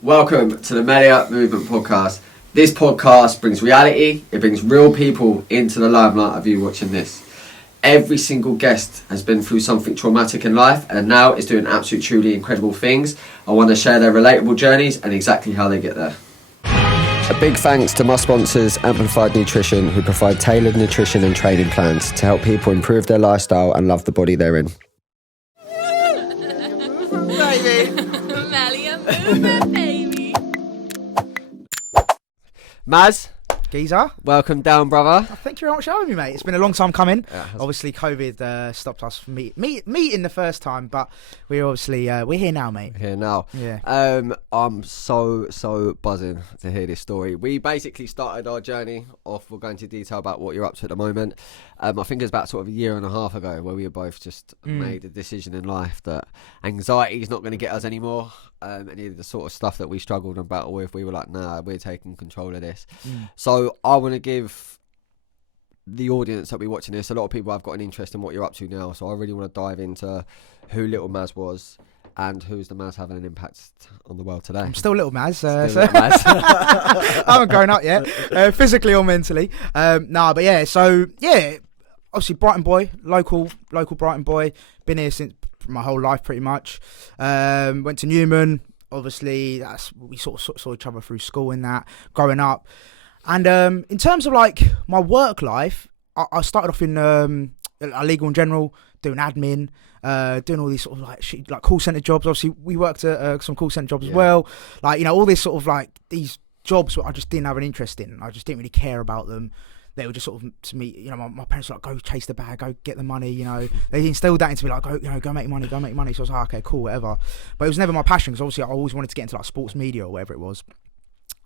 Welcome to the Media Movement Podcast. This podcast brings reality, it brings real people into the limelight of you watching this. Every single guest has been through something traumatic in life and now is doing absolutely truly incredible things. I want to share their relatable journeys and exactly how they get there. A big thanks to my sponsors, Amplified Nutrition, who provide tailored nutrition and training plans to help people improve their lifestyle and love the body they're in. Baby. Maz, Geezer, welcome down, brother. thank you very much for having me, mate. It's been a long time coming. Yeah, Obviously, COVID stopped us from meeting the first time, but we're obviously we're here now, mate. Here now. Yeah. I'm so buzzing to hear this story. We basically started our journey off. We'll go into detail about what you're up to at the moment. I think it was about sort of a year and a half ago where we were both just made a decision in life that anxiety is not going to get us anymore. Any of the sort of stuff that we struggled and battled with, we were like, nah, we're taking control of this. So I want to give the audience that be watching this, a lot of people have got an interest in what you're up to now. So I really want to dive into who Little Maz was and who's the Maz having an impact on the world today. I'm still little Maz. Still Little Maz. I haven't grown up yet, physically or mentally. But yeah. So yeah, obviously Brighton boy, local Brighton boy. Been here since my whole life pretty much. Went to Newman. Obviously, we sort of saw each other through school and that growing up. And in terms of like my work life, I started off in legal and general, doing admin, doing all these sort of like call centre jobs. Obviously, we worked at some call centre jobs as well. Like, you know, all this sort of like these jobs where I just didn't have an interest in. I just didn't really care about them. They were just sort of, to me, you know, my parents were like, go chase the bag, go get the money, you know. They instilled that into me, like, go make money. So I was like, okay, cool, whatever. But it was never my passion, because obviously I always wanted to get into like sports media or whatever it was.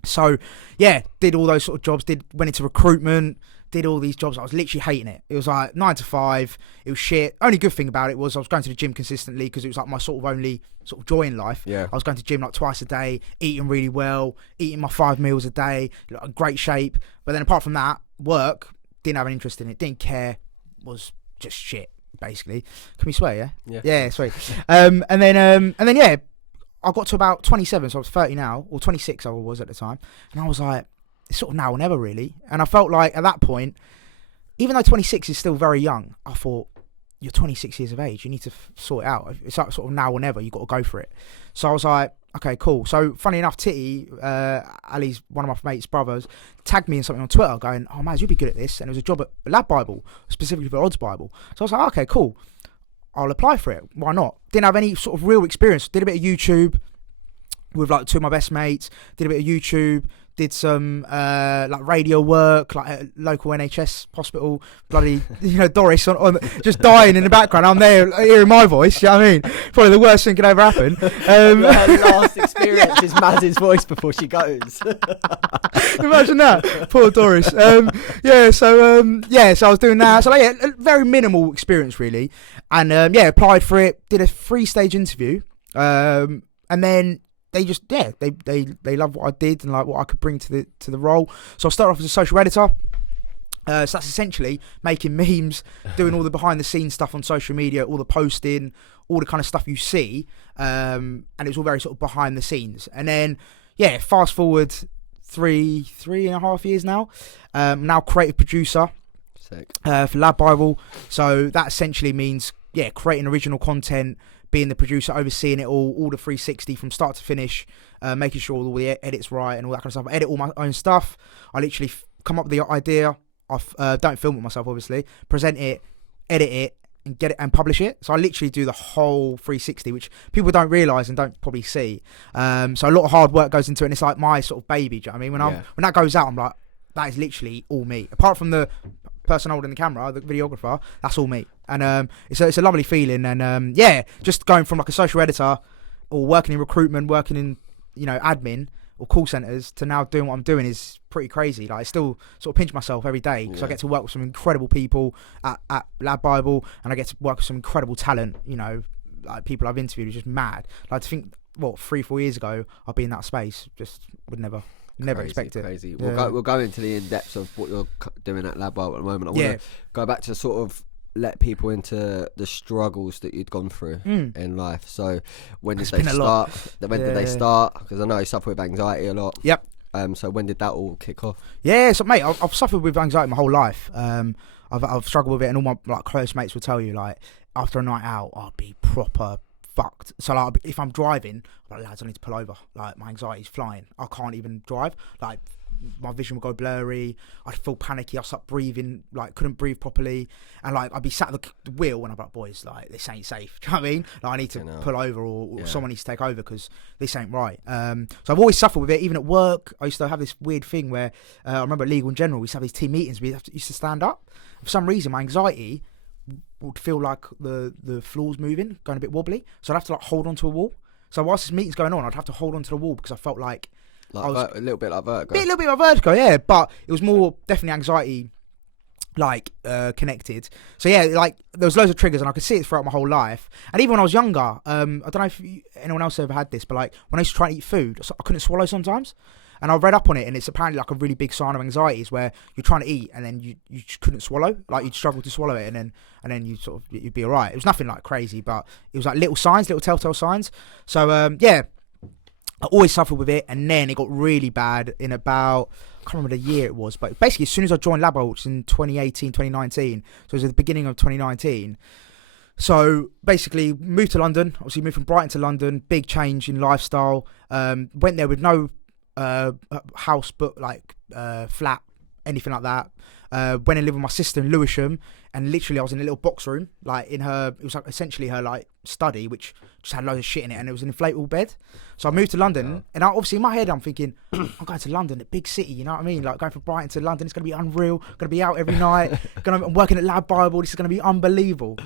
So yeah, did all those sort of jobs, went into recruitment, did all these jobs. I was literally hating it. It was like 9 to 5, it was shit. Only good thing about it was I was going to the gym consistently, because it was like my sort of only sort of joy in life. Yeah. I was going to the gym like twice a day, eating really well, eating my 5 meals a day, like, great shape. But then apart from that, work, didn't have an interest in it, didn't care, was just shit, basically. Can we swear, yeah? Yeah, sweet. And then yeah, I got to about 27, so I was 30 now, or 26 I was at the time, and I was like, it's sort of now or never, really. And I felt like at that point, even though 26 is still very young, I thought, you're 26 years of age, you need to sort it out. It's like sort of now or never, you got to go for it. So I was like, okay, cool. So funny enough, Titty, Ali's one of my mate's brothers, tagged me in something on Twitter going, oh Maz, you'd be good at this. And it was a job at Lab Bible, specifically for Odds Bible. So I was like, okay, cool. I'll apply for it. Why not? Didn't have any sort of real experience. Did a bit of YouTube with like 2 of my best mates. Did a bit of YouTube. Did some like radio work, like at a local NHS hospital. Bloody, you know, Doris on just dying in the background. I'm there hearing my voice. You know what I mean? Probably the worst thing could ever happen. Her last experience is Maz's voice before she goes. Imagine that, poor Doris. So I was doing that. So like, yeah, a very minimal experience really, and applied for it. Did a 3-stage interview, and then. They just they love what I did and like what I could bring to the role. So I started off as a social editor. So that's essentially making memes, doing all the behind the scenes stuff on social media, all the posting, all the kind of stuff you see, and it was all very sort of behind the scenes. And then fast forward three and a half years now. Now creative producer for Lab Bible. So that essentially means creating original content, being the producer, overseeing it all the 360 from start to finish, making sure all the edits right and all that kind of stuff. I edit all my own stuff. I literally come up with the idea. I don't film it myself, obviously. Present it, edit it, and get it and publish it. So I literally do the whole 360, which people don't realise and don't probably see. So a lot of hard work goes into it, and it's like my sort of baby. Do you know what I mean? When that goes out, I'm like, that is literally all me. Apart from the person holding the camera, the videographer, that's all me. And it's a lovely feeling. And just going from like a social editor or working in recruitment, working in, you know, admin or call centres to now doing what I'm doing is pretty crazy. Like, I still sort of pinch myself every day because I get to work with some incredible people at Lab Bible, and I get to work with some incredible talent, you know, like people I've interviewed. It's just mad. Like, to think, 3-4 years ago I'd be in that space, just would never expect it. Crazy. We'll go into the in-depth of what you're doing at Lab Bible at the moment. I want to go back to sort of let people into the struggles that you'd gone through in life. So when did It's they been a lot. start? When did they start? Because I know you suffer with anxiety a lot. Yep. So when did that all kick off? Yeah, so mate, I've suffered with anxiety my whole life. I've struggled with it, and all my like close mates will tell you, like, after a night out, I'll be proper fucked. So like, if I'm driving, I'm like, lads, I need to pull over. Like, my anxiety's flying. I can't even drive. Like, my vision would go blurry. I'd feel panicky. I'd start breathing, like, couldn't breathe properly. And like, I'd be sat at the wheel, and I'm like, boys, like, this ain't safe. Do you know what I mean? Like, I need to pull over, or someone needs to take over, because this ain't right. So I've always suffered with it. Even at work, I used to have this weird thing where I remember at Legal in General, we used to have these team meetings. We used to stand up. For some reason, my anxiety would feel like the floor's moving, going a bit wobbly. So I'd have to like hold onto a wall. So whilst this meeting's going on, I'd have to hold onto the wall, because I felt like I was a little bit like vertigo. a little bit like vertigo, yeah. But it was more definitely anxiety, like connected. So yeah, like there was loads of triggers, and I could see it throughout my whole life. And even when I was younger, I don't know if anyone else ever had this, but like when I used to try and eat food, I couldn't swallow sometimes. And I read up on it, and it's apparently like a really big sign of anxiety is where you're trying to eat and then you just couldn't swallow, like you'd struggle to swallow it, and then you'd be alright. It was nothing like crazy, but it was like little signs, little telltale signs. So yeah, I always suffered with it, and then it got really bad in about, I can't remember the year it was, but basically as soon as I joined Labo, which was in 2018, 2019, so it was at the beginning of 2019. So basically moved to London, obviously moved from Brighton to London, big change in lifestyle. Went there with no house, but like flat, anything like that. Went and lived with my sister in Lewisham, and literally I was in a little box room, like in her, it was like essentially her like study, which just had loads of shit in it, and it was an inflatable bed. So I moved to London, and obviously in my head I'm thinking, I'm going to London, a big city, you know what I mean? Like going from Brighton to London, it's going to be unreal. Going to be out every night. I'm working at Lab Bible. This is going to be unbelievable.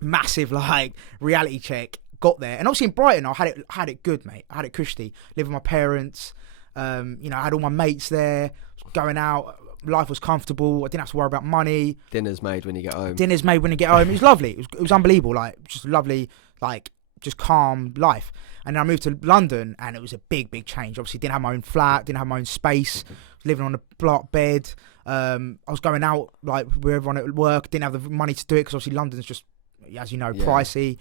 Massive like reality check. Got there, and obviously in Brighton I had it good, mate. I had it cushy. Lived with my parents. You know, I had all my mates there. Going out. Life was comfortable. I didn't have to worry about money. Dinner's made when you get home. It was lovely. It was unbelievable. Like just lovely, like just calm life. And then I moved to London, and it was a big change. Obviously, didn't have my own flat, didn't have my own space. Living on a block bed. I was going out like with everyone at work. Didn't have the money to do it, because obviously London's just, as you know, pricey.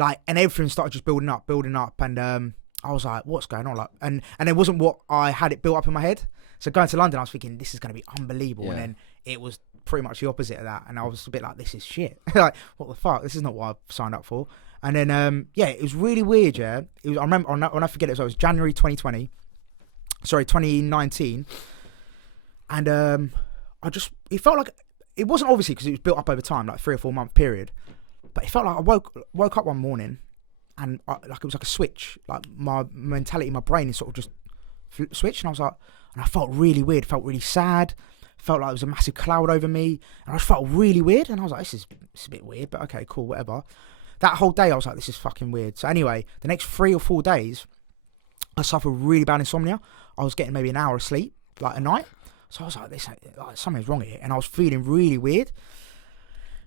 Like, and everything started just building up, and I was like, what's going on? Like, and it wasn't what I had it built up in my head. So going to London, I was thinking, this is going to be unbelievable. And then it was pretty much the opposite of that. And I was a bit like, this is shit. Like, what the fuck? This is not what I signed up for. And then, it was really weird, yeah. It was, I remember, when I forget it, so it was January 2019. And it felt like, it wasn't obviously because it was built up over time, like 3 or 4 month period. But it felt like I woke up one morning, and like it was like a switch. Like my mentality, my brain is sort of just switched, and I was like, and I felt really weird, felt really sad, felt like there was a massive cloud over me, and I just felt really weird, and I was like, this is a bit weird, but okay, cool, whatever. That whole day I was like, this is fucking weird. So anyway, the next 3 or 4 days, I suffered really bad insomnia. I was getting maybe an hour of sleep, like a night. So I was like, something's wrong here, and I was feeling really weird.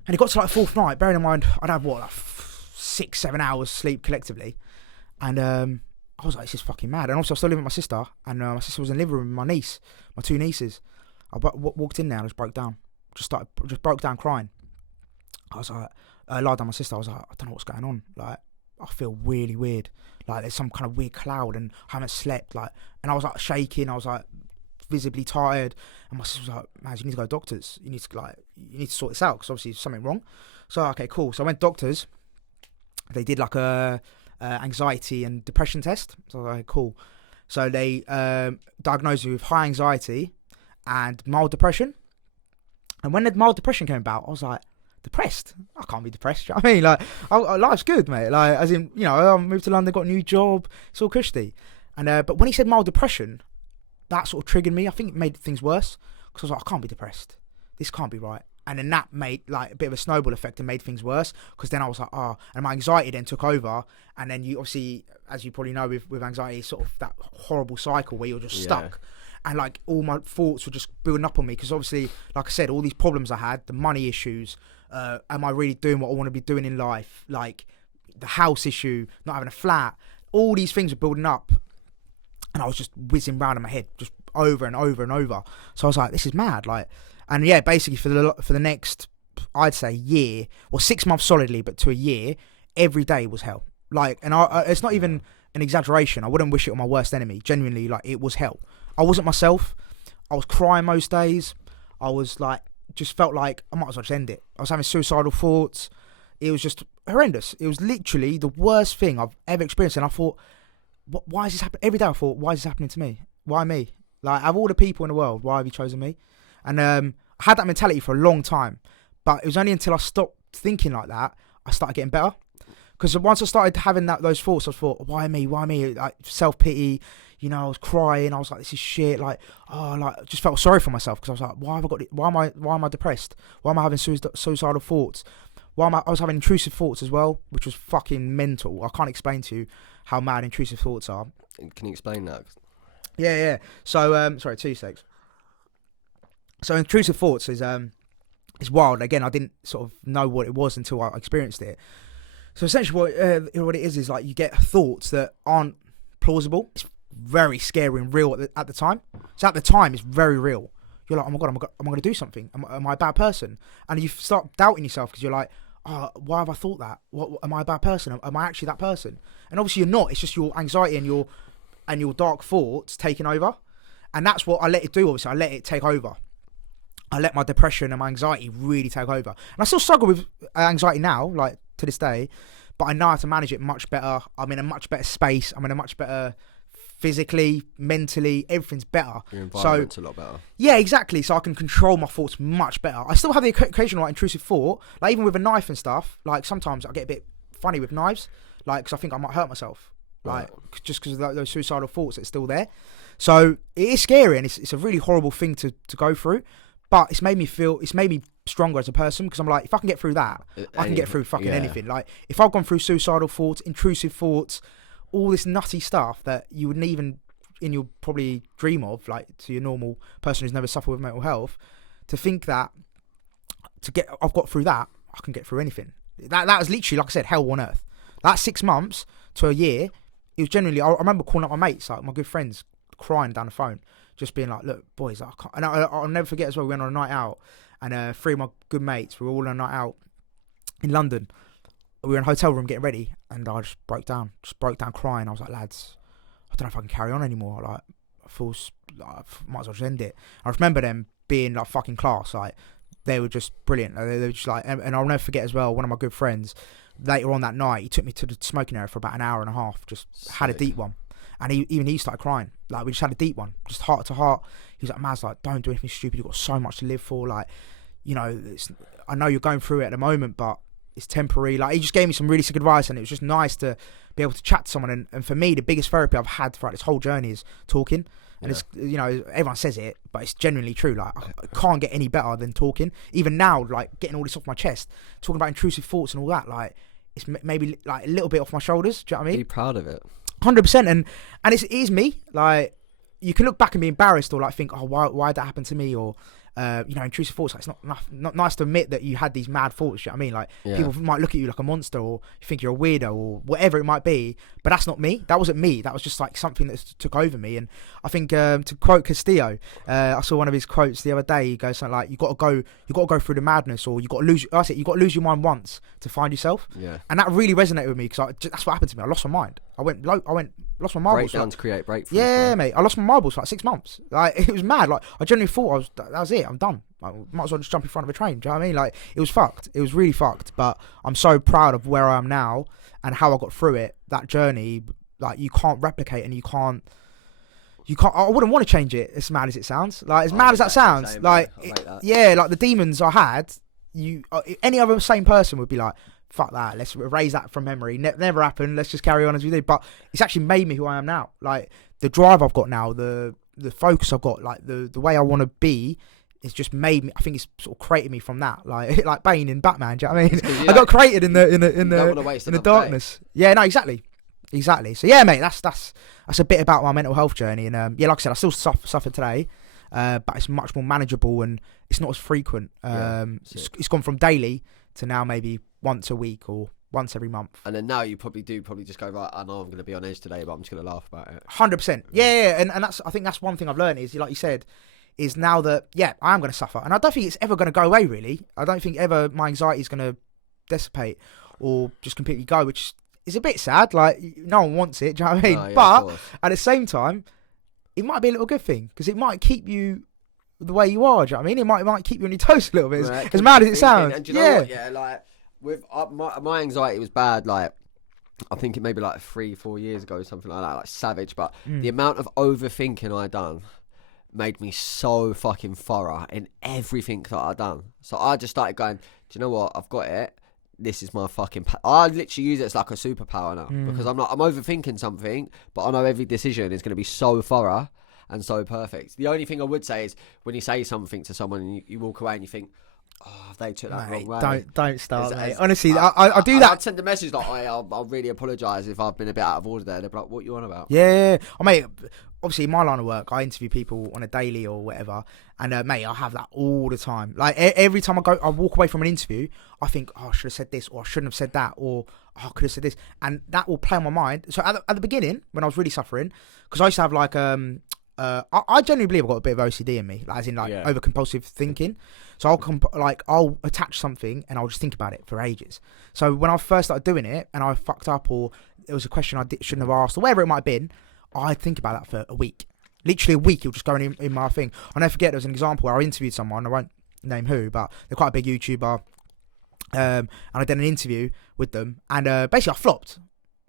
And it got to like 4th night, bearing in mind I'd had like 6-7 hours sleep collectively, and I was like, this is fucking mad. And also I was still living with my sister, and my sister was in the living room with my 2 nieces. I walked in there and just broke down, just broke down crying. I was like, I lied down my sister. I was like, I don't know what's going on. Like, I feel really weird. Like there's some kind of weird cloud, and I haven't slept. Like, and I was like shaking. I was like visibly tired, and my sister was like, man, you need to go to doctors. You need to sort this out, because obviously there's something wrong. So okay, cool. So I went to doctors. They did like a anxiety and depression test. So I was like, cool. So they diagnosed me with high anxiety and mild depression. And when the mild depression came about, I was like, depressed? I can't be depressed. You know what I mean? Like, life's good, mate. Like, as in, you know, I moved to London, got a new job, it's all cushy. And but when he said mild depression, that sort of triggered me. I think it made things worse, because I was like, I can't be depressed. This can't be right. And then that made like a bit of a snowball effect and made things worse, because then I was like, and my anxiety then took over. And then you obviously, as you probably know, with anxiety, sort of that horrible cycle where you're just stuck. And like all my thoughts were just building up on me, because obviously, like I said, all these problems I had, the money issues, am I really doing what I want to be doing in life? Like the house issue, not having a flat, all these things were building up. And I was just whizzing round in my head, just over and over and over. So I was like, this is mad. Like, and yeah, basically for the next I'd say year or 6 months solidly, but to a year, every day was hell. Like, and it's not even an exaggeration. I wouldn't wish it on my worst enemy. Genuinely, like, it was hell. I wasn't myself. I was crying most days. I was like, just felt like I might as well just end it. I was having suicidal thoughts. It was just horrendous. It was literally the worst thing I've ever experienced. And I thought, why is this happening? Every day I thought, why is this happening to me? Why me? Like, of all the people in the world, why have you chosen me? And I had that mentality for a long time. But it was only until I stopped thinking like that, I started getting better. Because once I started having those thoughts, I thought, why me? Why me? Like, self-pity, you know, I was crying. I was like, this is shit. Like, I just felt sorry for myself because I was like, why am I depressed? Why am I having suicidal thoughts? I was having intrusive thoughts as well, which was fucking mental. I can't explain to you how mad intrusive thoughts are. Can you explain that? Yeah. So, sorry, 2 secs. So intrusive thoughts is wild. Again, I didn't sort of know what it was until I experienced it. So essentially what it is like you get thoughts that aren't plausible. It's very scary and real at the time. So at the time, it's very real. You're like, oh my God, am I going to do something? Am I a bad person? And you start doubting yourself because you're like, oh, why have I thought that? Am I a bad person? Am I actually that person? And obviously you're not. It's just your anxiety and your dark thoughts taking over. And that's what I let it do, obviously. I let it take over. I let my depression and my anxiety really take over. And I still struggle with anxiety now, like to this day, but I know how to manage it much better. I'm in a much better space. I'm in a much better physically, mentally, everything's better. Your environment's a lot better. Yeah, exactly. So I can control my thoughts much better. I still have the occasional like, intrusive thought, like even with a knife and stuff. Like sometimes I get a bit funny with knives, like because I think I might hurt myself, like just because of those suicidal thoughts that's still there. So it is scary and it's a really horrible thing to go through. But it's made me stronger as a person because I'm like, if I can get through that, I can get through fucking anything. Like if I've gone through suicidal thoughts, intrusive thoughts, all this nutty stuff that you wouldn't even in your probably dream of, like to your normal person who's never suffered with mental health, to think that I've got through that, I can get through anything. That was literally, like I said, hell on earth. That 6 months to a year, it was genuinely. I remember calling up my mates, like my good friends, crying down the phone. Just being like, look, boys, I can't. And I'll never forget as well, we went on a night out, and 3 of my good mates, we were all on a night out in London. We were in a hotel room getting ready, and I just broke down crying. I was like, lads, I don't know if I can carry on anymore. Like, I feel like I might as well just end it. I remember them being like fucking class. Like, they were just brilliant. They were just like, and I'll never forget as well, one of my good friends, later on that night, he took me to the smoking area for about an hour and a half, just had a deep one. And he started crying. Like, we just had a deep one, just heart to heart. He was like, Maz, like, don't do anything stupid. You've got so much to live for. Like, you know, I know you're going through it at the moment, but it's temporary. Like, he just gave me some really sick advice, and it was just nice to be able to chat to someone. And for me, the biggest therapy I've had throughout this whole journey is talking. And it's, you know, everyone says it, but it's genuinely true. Like, I can't get any better than talking. Even now, like, getting all this off my chest, talking about intrusive thoughts and all that, like, it's maybe like a little bit off my shoulders. Do you know what I mean? Be proud of it. 100%, and it is me. Like, you can look back and be embarrassed, or like think, oh, why did that happen to me, or you know, intrusive thoughts. Like, it's not nice to admit that you had these mad thoughts. You know what I mean? Like, people might look at you like a monster, or you think you're a weirdo, or whatever it might be. But that's not me. That wasn't me. That was just like something that took over me. And I think to quote Castillo, I saw one of his quotes the other day. He goes something like, "You got to go through the madness, or you got to lose." I said, "You got to lose your mind once to find yourself." Yeah. And that really resonated with me because that's what happened to me. I lost my mind. I lost my marbles. Breakdowns create breakthroughs. Yeah, mate. I lost my marbles for like 6 months. Like, it was mad. Like, I genuinely thought that was it. I'm done. I might as well just jump in front of a train. Do you know what I mean? Like, it was fucked. It was really fucked. But I'm so proud of where I am now and how I got through it. That journey, like, you can't replicate, and you can't. I wouldn't want to change it. As mad as it sounds, like as mad as that sounds, like like the demons I had. Any other sane person would be like, fuck that, let's erase that from memory. Never happened. Let's just carry on as we did. But it's actually made me who I am now. Like, the drive I've got now, the focus I've got, like the way I want to be. It's just made me. I think it's sort of created me from that, like Bane in Batman. Do you know what I mean? I got created in the darkness. Day. Yeah, no, exactly. So yeah, mate, that's a bit about my mental health journey. And like I said, I still suffer today, but it's much more manageable and it's not as frequent. It's gone from daily to now maybe once a week or once every month. And then now you probably just go, right, I know I'm going to be on edge today, but I'm just going to laugh about it. 100%. Yeah, and I think that's one thing I've learned is, like you said, is now that, yeah, I am going to suffer. And I don't think it's ever going to go away, really. I don't think ever my anxiety is going to dissipate or just completely go, which is a bit sad. Like, no one wants it, do you know what I mean? No, yeah, but at the same time, it might be a little good thing because it might keep you the way you are, do you know what I mean? It might keep you on your toes a little bit, Right, as mad as it sounds. And do you know what? Yeah, like, with my anxiety was bad, like, I think it maybe like 3-4 years ago, something like that, like savage. But the amount of overthinking I done made me so fucking thorough in everything that I done. So I just started going, do you know what? I've got it. This is my fucking. I literally use it as like a superpower now because I'm overthinking something, but I know every decision is going to be so thorough and so perfect. The only thing I would say is when you say something to someone and you walk away and you think, oh, they took that wrong way. Don't start, mate. Honestly, I do that. I'd send a message like, I'll really apologise if I've been a bit out of order there. They'd be like, what you on about? Yeah. Oh, mate, obviously in my line of work, I interview people on a daily or whatever. And, mate, I have that all the time. Like, every time I walk away from an interview, I think, oh, I should have said this, or I shouldn't have said that, or oh, I could have said this. And that will play on my mind. So at the beginning, when I was really suffering, because I used to have like, I genuinely believe I've got a bit of OCD in me, like, as in like over compulsive thinking. So I'll attach something and I'll just think about it for ages. So when I first started doing it and I fucked up or there was a question I shouldn't have asked or whatever it might have been, I'd think about that for a week. Literally a week, it'll just go in my thing. I'll never forget, there was an example where I interviewed someone, I won't name who, but they're quite a big YouTuber. And I did an interview with them and basically I flopped,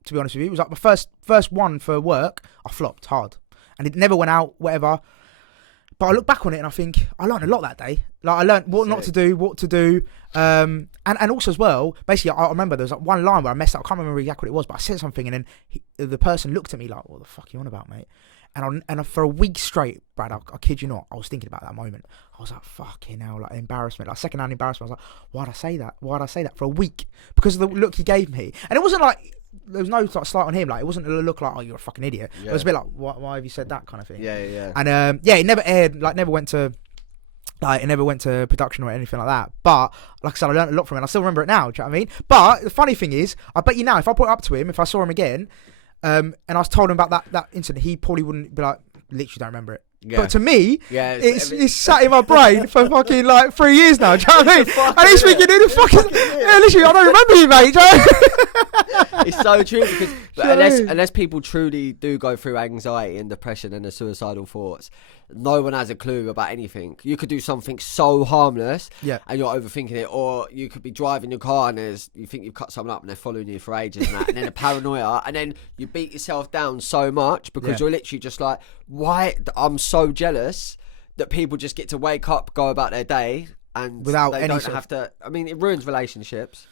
to be honest with you. It was like my first one for work, I flopped hard. And it never went out, whatever. But I look back on it and I think I learned a lot that day. Like I learned what not to do, what to do, and also as well. Basically, I remember there was like one line where I messed up. I can't remember exactly what it was, but I said something and then the person looked at me like, "What the fuck are you on about, mate?" And for a week straight, Brad, I kid you not, I was thinking about that moment. I was like, "Fucking hell!" Like embarrassment, like secondhand embarrassment. I was like, "Why'd I say that? Why'd I say that?" For a week because of the look he gave me, and it wasn't like. There was no like slight on him. Like it wasn't a look like, oh, you're a fucking idiot. Yeah. It was a bit like, why have you said that kind of thing? Yeah. And it never aired. Like never went to production or anything like that. But like I said, I learned a lot from it. And I still remember it now. Do you know what I mean? But the funny thing is, I bet you now, if I brought it up to him, if I saw him again, and I told him about that incident, he probably wouldn't be like, literally don't remember it. Yeah. But to me, it's sat in my brain for fucking like 3 years now. Do you know what I mean? And he's thinking, who the fuck is? Yeah, literally, I don't remember you, mate. Do you know? It's so true because unless people truly do go through anxiety and depression and the suicidal thoughts, no one has a clue about anything. You could do something so harmless, and you're overthinking it, or you could be driving your car and you think you've cut someone up and they're following you for ages and that, and then a paranoia, and then you beat yourself down so much because you're literally just like, why? I'm so jealous that people just get to wake up, go about their day, and without they any don't have to. I mean, it ruins relationships.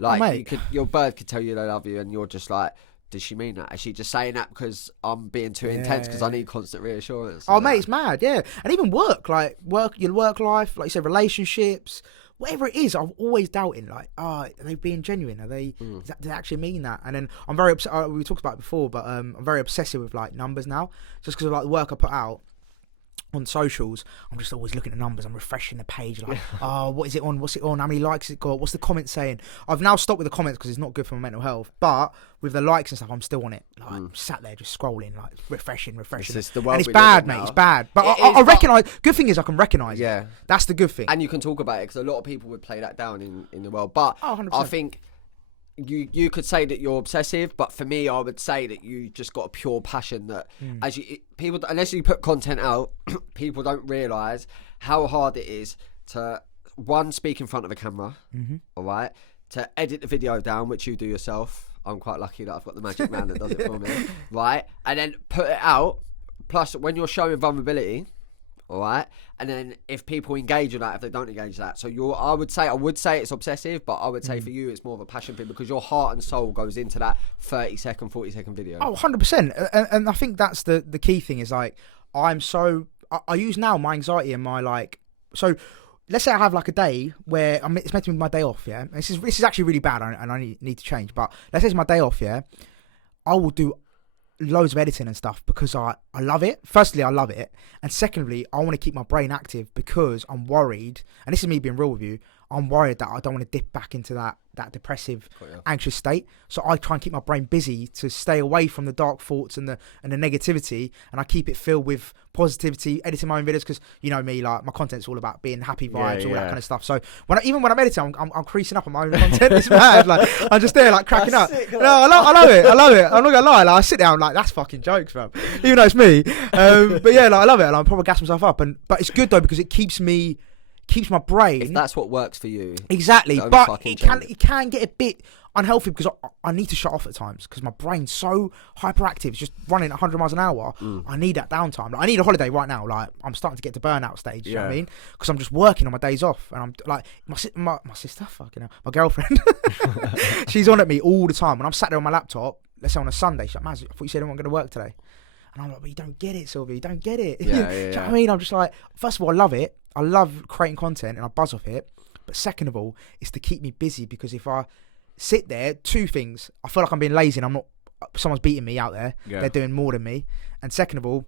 Like your bird could tell you they love you, and you're just like, does she mean that? Is she just saying that because I'm being too intense because I need constant reassurance? Oh, mate, it's mad, yeah. And even your work life, like you said, relationships, whatever it is, I'm always doubting, like, are they being genuine? Are they, do they actually mean that? And then I'm very, we talked about it before, but I'm very obsessive with like numbers now, just because of like the work I put out on socials. I'm just always looking at numbers. I'm refreshing the page like, oh, what is it on? What's it on? How many likes it got? What's the comment saying? I've now stopped with the comments because it's not good for my mental health. But with the likes and stuff, I'm still on it. Like sat there just scrolling, like refreshing. It's the world and it's bad, mate. It's bad. But I recognise. Good thing is I can recognise it. That's the good thing. And you can talk about it because a lot of people would play that down in the world. But 100%. I think you could say that you're obsessive, but for me, I would say that you just got a pure passion that people, unless you put content out, people don't realise how hard it is to speak in front of a camera, all right, to edit the video down, which you do yourself. I'm quite lucky that I've got the magic man that does it for me, right, and then put it out. Plus, when you're showing vulnerability, all right, and then if people engage with that, if they don't engage with that, so I would say it's obsessive, but I would say for you it's more of a passion thing because your heart and soul goes into that 30-second, 40-second video. 100%. And I think that's the key thing is like I use now my anxiety and my like, so let's say I have like a day where it's meant to be my day off, yeah. This is actually really bad and I need to change, but let's say it's my day off, yeah. I will do loads of editing and stuff because I love it. Firstly, I love it, and secondly, I want to keep my brain active because I'm worried, and this is me being real with you, I'm worried that I don't want to dip back into that that depressive, Got ya. anxious state. So I try and keep my brain busy to stay away from the dark thoughts and the negativity, and I keep it filled with positivity, editing my own videos, because you know me, like my content's all about being happy vibes, all that kind of stuff. So even when I'm editing, I'm creasing up on my own content. It's mad. Like I'm just there, like cracking up. Sick, No, I love it. I'm not gonna lie. Like I sit down, like that's fucking jokes, man. Even though it's me, but yeah, like I love it, and I'm probably gas myself up. But it's good though, because it keeps my brain. If that's what works for you, Exactly, don't but fucking it can get a bit unhealthy, because I need to shut off at times, because my brain's so hyperactive. It's just running at 100 miles an hour. I need that downtime. Like, I need a holiday right now. Like I'm starting to get to burnout stage. You know what I mean? Because I'm just working on my days off, and I'm like my sister, fucking hell, my girlfriend. She's on at me all the time when I'm sat there on my laptop. Let's say on a Sunday, she's like, "Man, I thought you said I wasn't going to work today." And I'm like, "But you don't get it, Sylvia. You don't get it." Yeah, Do you know what I mean? I'm just like, first of all, I love it. I love creating content and I buzz off it. But second of all, it's to keep me busy, because if I sit there, two things: I feel like I'm being lazy and someone's beating me out there. Yeah. They're doing more than me. And second of all,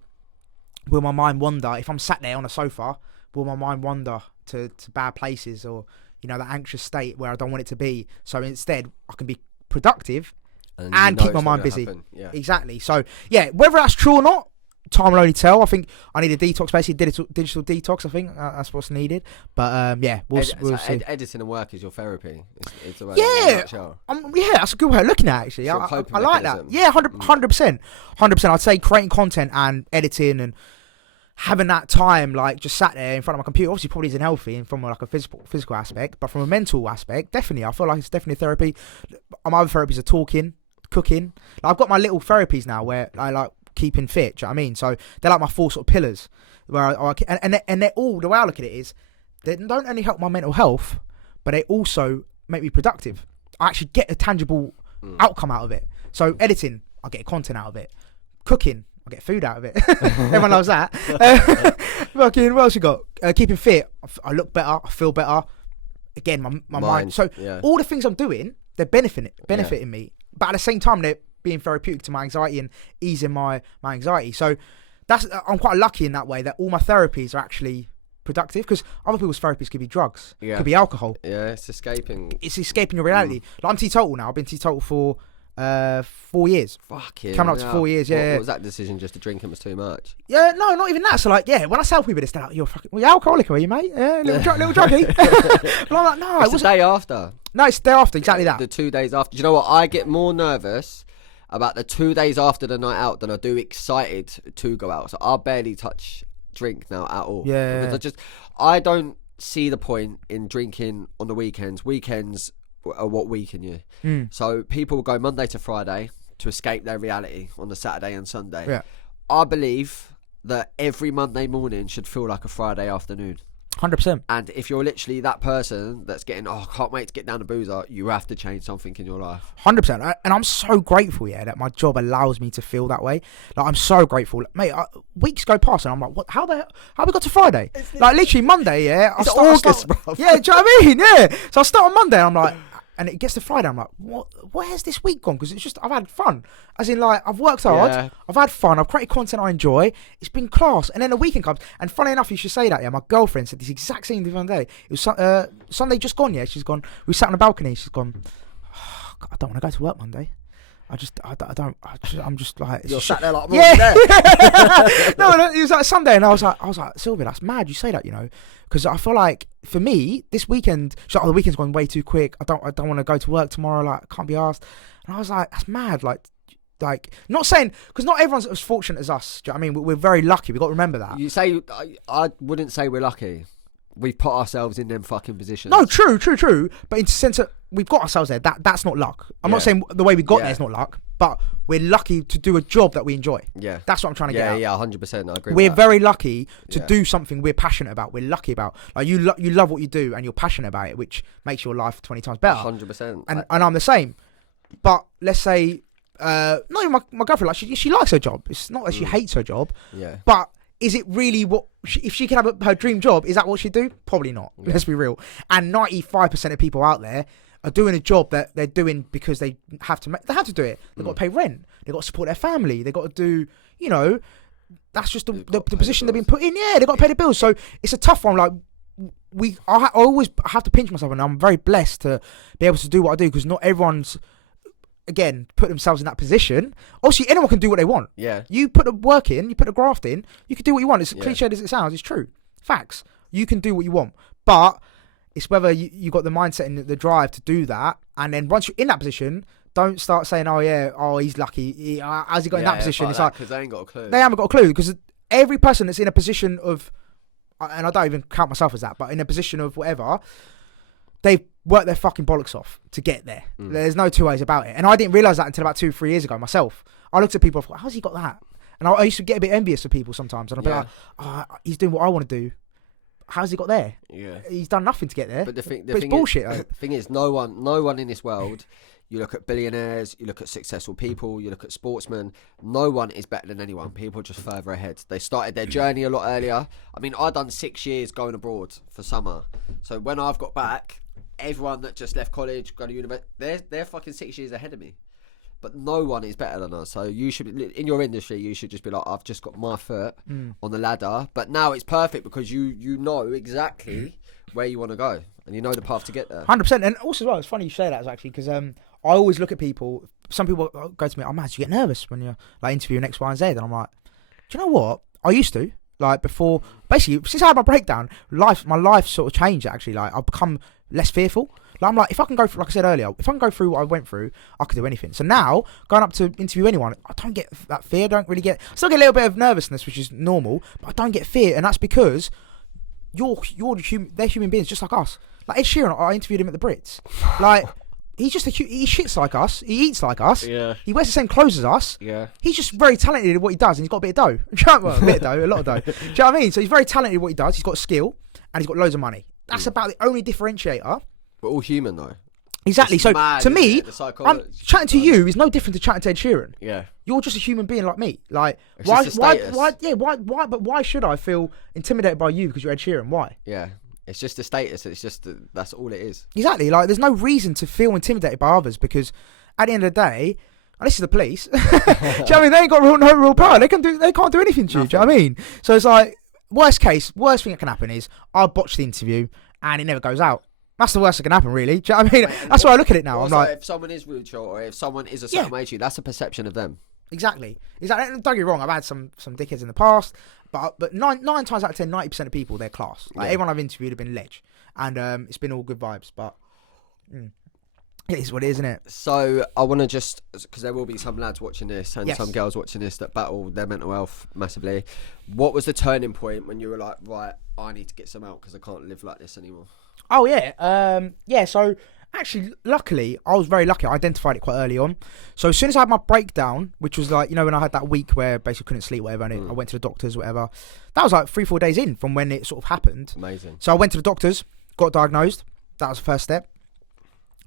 will my mind wander? If I'm sat there on a sofa, will my mind wander to bad places, or that anxious state where I don't want it to be? So instead, I can be productive and keep my mind busy. Yeah. Exactly. So yeah, whether that's true or not, time will only tell. I think I need a detox, basically digital detox. I think that's what's needed. But yeah, we'll see. Editing and work is your therapy. It's the way Yeah, that's a good way of looking at it, actually. It's I your coping like that. mechanism. Yeah, 100%. I'd say creating content and editing and having that time, like just sat there in front of my computer, obviously probably isn't healthy from like a physical aspect, but from a mental aspect, definitely. I feel like it's definitely therapy. My other therapies are talking, cooking. Like, I've got my little therapies now where I like keeping fit. Do you know what I mean? So they're like my 4 sort of pillars. Where and they're all, the way I look at it is, they don't only help my mental health, but they also make me productive. I actually get a tangible outcome out of it. So editing, I get content out of it. Cooking, I get food out of it. Everyone loves that. Fucking, what else you got? Keeping fit, I look better, I feel better. Again, my mind. So all the things I'm doing, they're benefiting me. But at the same time, they're being therapeutic to my anxiety and easing my anxiety. So I'm quite lucky in that way, that all my therapies are actually productive, because other people's therapies could be drugs, could be alcohol. Yeah, it's escaping your reality. Like, I'm teetotal now. I've been teetotal for 4 years. Fucking coming up to 4 years. What was that decision? Just to drinking was too much? Yeah, no, not even that. So like, yeah, when I tell people this, they're like, "You're alcoholic, are you, mate? Yeah, little druggie." But I'm like, no, it's the day after. No, it's the day after. Exactly that. The 2 days after. Do you know what? I get more nervous about the 2 days after the night out than I do excited to go out. So I barely touch drink now at all. Yeah. Because I don't see the point in drinking on the weekends. Weekends are what weaken you. So people will go Monday to Friday to escape their reality on the Saturday and Sunday. Yeah. I believe that every Monday morning should feel like a Friday afternoon. 100%. And if you're literally that person that's getting, I can't wait to get down the boozer, you have to change something in your life. 100%. And I'm so grateful, that my job allows me to feel that way. Like, I'm so grateful. Mate, weeks go past and I'm like, what? How we got to Friday? Like, literally Monday, It's August, bro. Yeah, do you know what I mean? Yeah. So I start on Monday and I'm like, and it gets to Friday, I'm like, what? Where's this week gone? Because it's just, I've had fun. As in, like, I've worked hard, I've had fun, I've created content I enjoy, it's been class. And then the weekend comes, and funny enough, you should say that, my girlfriend said this exact same thing the other day. It was Sunday just gone, she's gone, we sat on the balcony, she's gone, God, I don't want to go to work Monday. I'm just like... You're sat there like... Yeah! No, it was like Sunday, and I was like, Sylvia, that's mad you say that, because I feel like, for me, this weekend, the weekend's gone way too quick, I don't want to go to work tomorrow, like, I can't be asked. And I was like, that's mad, like, not saying, because not everyone's as fortunate as us, do you know what I mean? We're very lucky, we've got to remember that. You say, I wouldn't say we're lucky. We've put ourselves in them fucking positions. No, true. But in the sense that we've got ourselves there, that's not luck. I'm not saying the way we got there is not luck, but we're lucky to do a job that we enjoy. Yeah. That's what I'm trying to get at. Yeah, 100%. I agree We're with that. very lucky to do something we're passionate about. We're lucky about. Like, you love what you do and you're passionate about it, which makes your life 20 times better. 100%. And I'm the same. But let's say, not even my girlfriend, like, she likes her job. It's not that she hates her job. Yeah. But is it really what... if she can have her dream job, is that what she'd do? Probably not. Yeah. Let's be real. And 95% of people out there are doing a job that they're doing because they have to do it. They've got to pay rent. They've got to support their family. They've got to do, that's just the position they've been put in. Yeah, they've got to pay the bills. So it's a tough one. Like, I always have to pinch myself, and I'm very blessed to be able to do what I do, because not everyone's, again, put themselves in that position. Obviously, anyone can do what they want. Yeah. You put the work in, you put the graft in, you can do what you want. As cliched as it sounds, it's true. Facts. You can do what you want. But it's whether you got the mindset and the drive to do that. And then once you're in that position, don't start saying, he's lucky. How's he got in that position? It's like, because they ain't got a clue. They haven't got a clue, because every person that's in a position of, and I don't even count myself as that, but in a position of whatever, they've worked their fucking bollocks off to get there. There's no two ways about it. And I didn't realise that until about 2-3 years ago myself. I looked at people, I thought, how's he got that? And I used to get a bit envious of people sometimes. And I'd be like, he's doing what I want to do. How's he got there? Yeah. He's done nothing to get there. But it's bullshit. The thing is, no one in this world, you look at billionaires, you look at successful people, you look at sportsmen, no one is better than anyone. People are just further ahead. They started their journey a lot earlier. I mean, I've done 6 years going abroad for summer. So when I've got back, everyone that just left college, go to university, they're fucking 6 years ahead of me. But no one is better than us. So you should, in your industry, you should just be like, I've just got my foot on the ladder. But now it's perfect because you know exactly where you want to go and you know the path to get there. 100%. And also as well, it's funny you say that actually, because I always look at people. Some people go to me, mad, you get nervous when you're like interviewing X, Y, and Z. And I'm like, do you know what? I used to. Like before, basically, since I had my breakdown, my life sort of changed actually. Like I've become less fearful. Like I'm like, if I can go through, like I said earlier, if I can go through what I went through, I could do anything. So now, going up to interview anyone, I don't get that fear. I don't really get, I still get a little bit of nervousness, which is normal, but I don't get fear. And that's because they're human beings just like us. Like Ed Sheeran, I interviewed him at the Brits. Like, he's just he shits like us. He eats like us. Yeah. He wears the same clothes as us. Yeah. He's just very talented at what he does, and he's got a bit of dough. Well, a bit of dough, a lot of dough. Do you know what I mean? So he's very talented at what he does. He's got skill, and he's got loads of money. That's about the only differentiator. We're all human though. Exactly. It's so mad, to me, I'm chatting to mad. you is no different to chatting to Ed Sheeran. Yeah. You're just a human being like me. Like It's why? just a status. But why should I feel intimidated by you because you're Ed Sheeran? Why? Yeah. It's just a status. It's just that's all it is. Exactly. Like there's no reason to feel intimidated by others because at the end of the day, and this is the police. Do you know what I mean? They ain't got no real power. They can't do anything to you. Do you know what I mean? So it's like worst thing that can happen is I'll botch the interview and it never goes out. That's the worst that can happen, really. Do you know what I mean? That's why I look at it now. I'm like, if someone is rude to you or if someone is a certain way to you, that's a perception of them. Exactly. Don't get me wrong. I've had some dickheads in the past, but nine times out of 10, 90% of people, they're class. Like everyone I've interviewed have been ledge, and it's been all good vibes. But it is what it is, isn't it? So I want to just, because there will be some lads watching this and some girls watching this that battle their mental health massively. What was the turning point when you were like, right, I need to get some out because I can't live like this anymore? Oh yeah, so actually, luckily, I was very lucky. I identified it quite early on. So as soon as I had my breakdown, which was like, when I had that week where basically couldn't sleep, whatever, and I went to the doctors, whatever. That was like 3-4 days in from when it sort of happened. Amazing. So I went to the doctors, got diagnosed. That was the first step.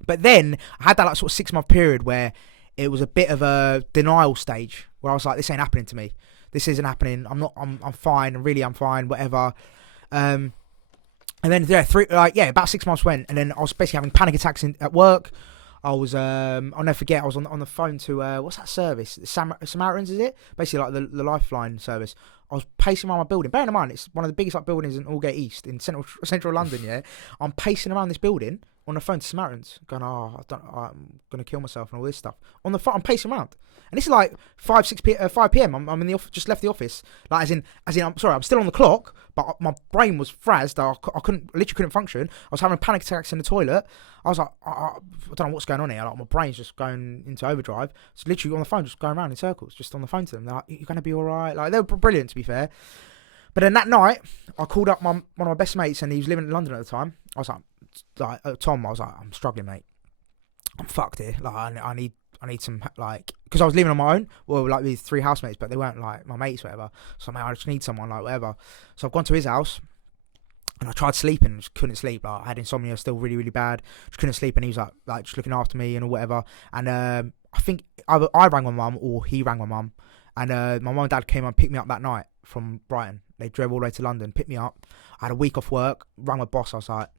But then I had that like sort of 6-month period where it was a bit of a denial stage where I was like, this ain't happening to me. This isn't happening. I'm fine. Really, I'm fine. Whatever. And then about 6 months went, and then I was basically having panic attacks at work. I was I'll never forget. I was on the phone to what's that service? Samaritans, is it? Basically like the Lifeline service. I was pacing around my building. Bearing in mind, it's one of the biggest buildings in Aldgate East in central London. Yeah, I'm pacing around this building on the phone to Samaritans, going, I'm gonna kill myself and all this stuff. On the phone, I'm pacing around, and this is like 5 p.m. I'm in the office, just left the office. Like as in, I'm sorry, I'm still on the clock, but my brain was frazzed. I literally couldn't function. I was having panic attacks in the toilet. I was like, I don't know what's going on here. Like my brain's just going into overdrive. So literally on the phone, just going around in circles, just on the phone to them. They're like, you're gonna be all right. Like they were brilliant, to be fair. But then that night, I called up one of my best mates, and he was living in London at the time. I was like, Tom, I was like, I'm struggling, mate. I'm fucked here. Like, I need some, like, because I was living on my own. Well, like, with 3 housemates, but they weren't, like, my mates, whatever. So, I just need someone, like, whatever. So, I've gone to his house, and I tried sleeping, just couldn't sleep. Like, I had insomnia still really, really bad. Just couldn't sleep, and he was, like just looking after me and whatever. And I think either I rang my mum, or he rang my mum. And my mum and dad came and picked me up that night from Brighton. They drove all the way to London, picked me up. I had a week off work, rang my boss. I was like,